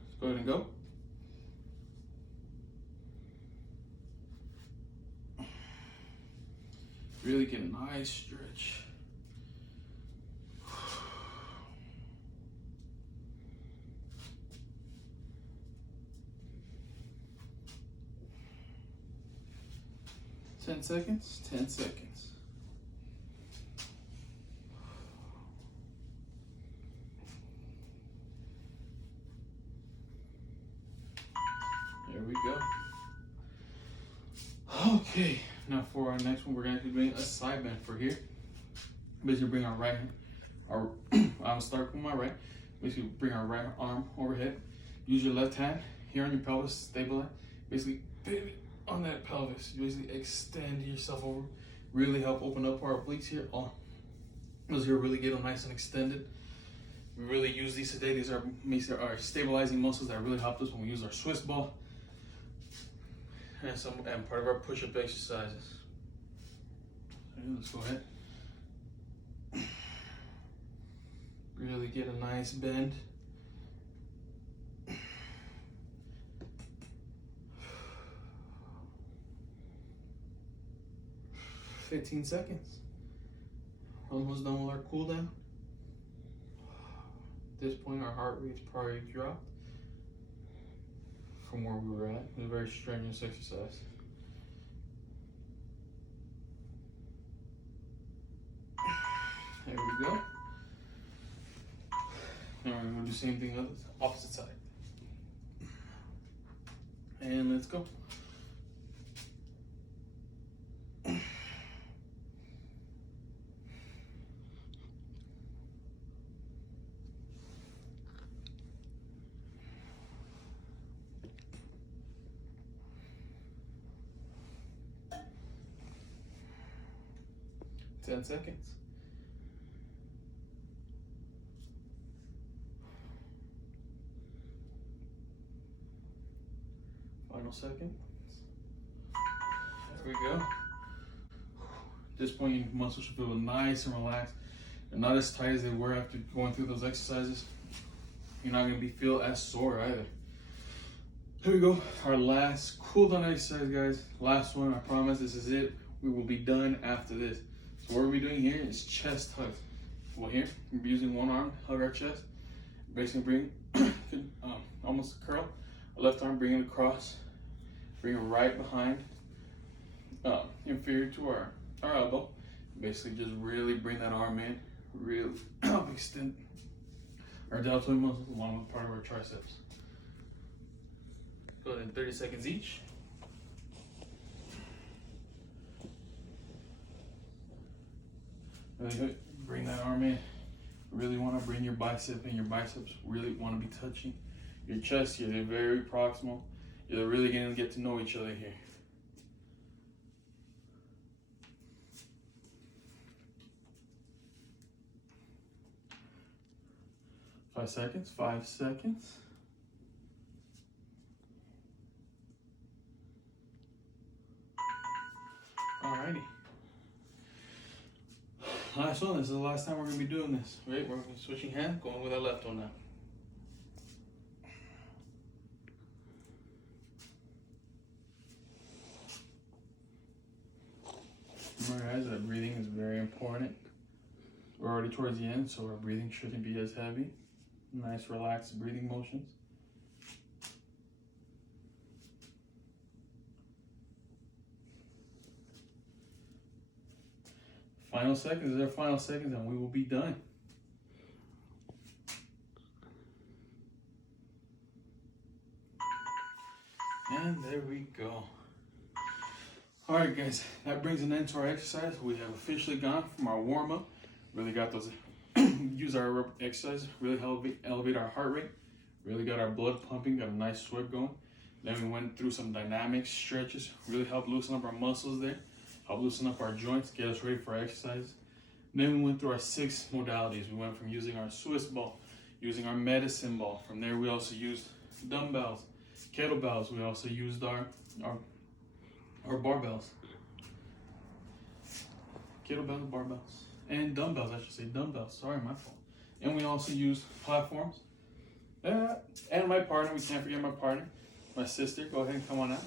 Let's go ahead and go. Really get a nice stretch. Ten seconds, 10 seconds. There we go. Okay, now for our next one, we're going to be doing a side bend for here. Basically bring our right hand, I'm gonna start with my right. Basically bring our right arm overhead. Use your left hand here on your pelvis, stabilize. Basically pivot on that pelvis. You basically extend yourself over. Really help open up our obliques here. Those here really get them nice and extended. We really use these today. These are our stabilizing muscles that really helped us when we use our Swiss ball. And part of our push-up exercises. So let's go ahead. Really get a nice bend. "15 seconds. Almost done with our cool down. At this point, our heart rate's probably dropped from where we were at. It was a very strenuous exercise. There we go. Now we're going to do the same thing on the opposite side. And let's go. Ten seconds. Final second. There we go. At this point, your muscles should feel nice and relaxed. They're not as tight as they were after going through those exercises. You're not going to feel as sore either. Here we go. Our last cool down exercise, guys. Last one. I promise this is it. We will be done after this. So what we're doing here is chest hugs. Well, here we're using one arm to hug our chest. Basically bring almost a curl. Our left arm, bring it across. Bring it right behind, inferior to our elbow. Basically just really bring that arm in. Really extend our deltoid muscles along with part of our triceps. Go ahead in 30 seconds each. Really good. Bring that arm in. Really want to bring your bicep in. Your biceps really want to be touching your chest here. They're very proximal. You're really going to get to know each other here. 5 seconds, 5 seconds. Alrighty. Last one. This is the last time we're gonna be doing this. Right? We're switching hands, going with our left one now. Remember, guys, that breathing is very important. We're already towards the end, so our breathing shouldn't be as heavy. Nice, relaxed breathing motions. Final seconds is our final seconds, and we will be done. And there we go. All right, guys, that brings an end to our exercise. We have officially gone from our warm-up. Really got those, use our exercise, really elevate our heart rate. Really got our blood pumping, got a nice sweat going. Then we went through some dynamic stretches, really helped loosen up our muscles there, helped loosen up our joints, get us ready for our exercises. Then we went through our 6 modalities. We went from using our Swiss ball, using our medicine ball. From there, we also used dumbbells, kettlebells. We also used our barbells. Kettlebells, barbells. And dumbbells, I should say dumbbells. Sorry, my fault. And we also used platforms. And my partner, we can't forget my partner, my sister. Go ahead and come on out.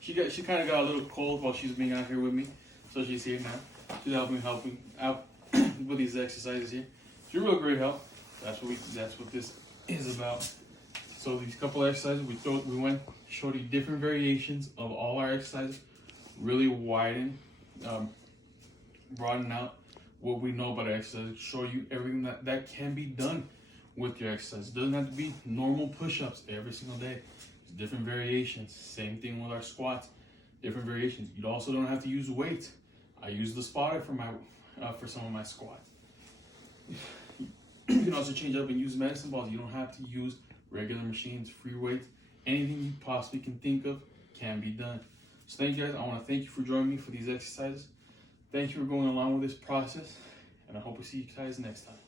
She kind of got a little cold while she's being out here with me, so she's here now. She's helping out with these exercises here. She's a real great help. That's what this is about. So these couple exercises, we went showed you different variations of all our exercises. Really widen, broaden out what we know about exercise. Show you everything that can be done with your exercise. It doesn't have to be normal push-ups every single day. There's different variations. Same thing with our squats. Different variations. You also don't have to use weights. I use the spotter for some of my squats. You can also change up and use medicine balls. You don't have to use regular machines, free weights. Anything you possibly can think of can be done. So thank you guys. I want to thank you for joining me for these exercises. Thank you for going along with this process, and I hope we see you guys next time.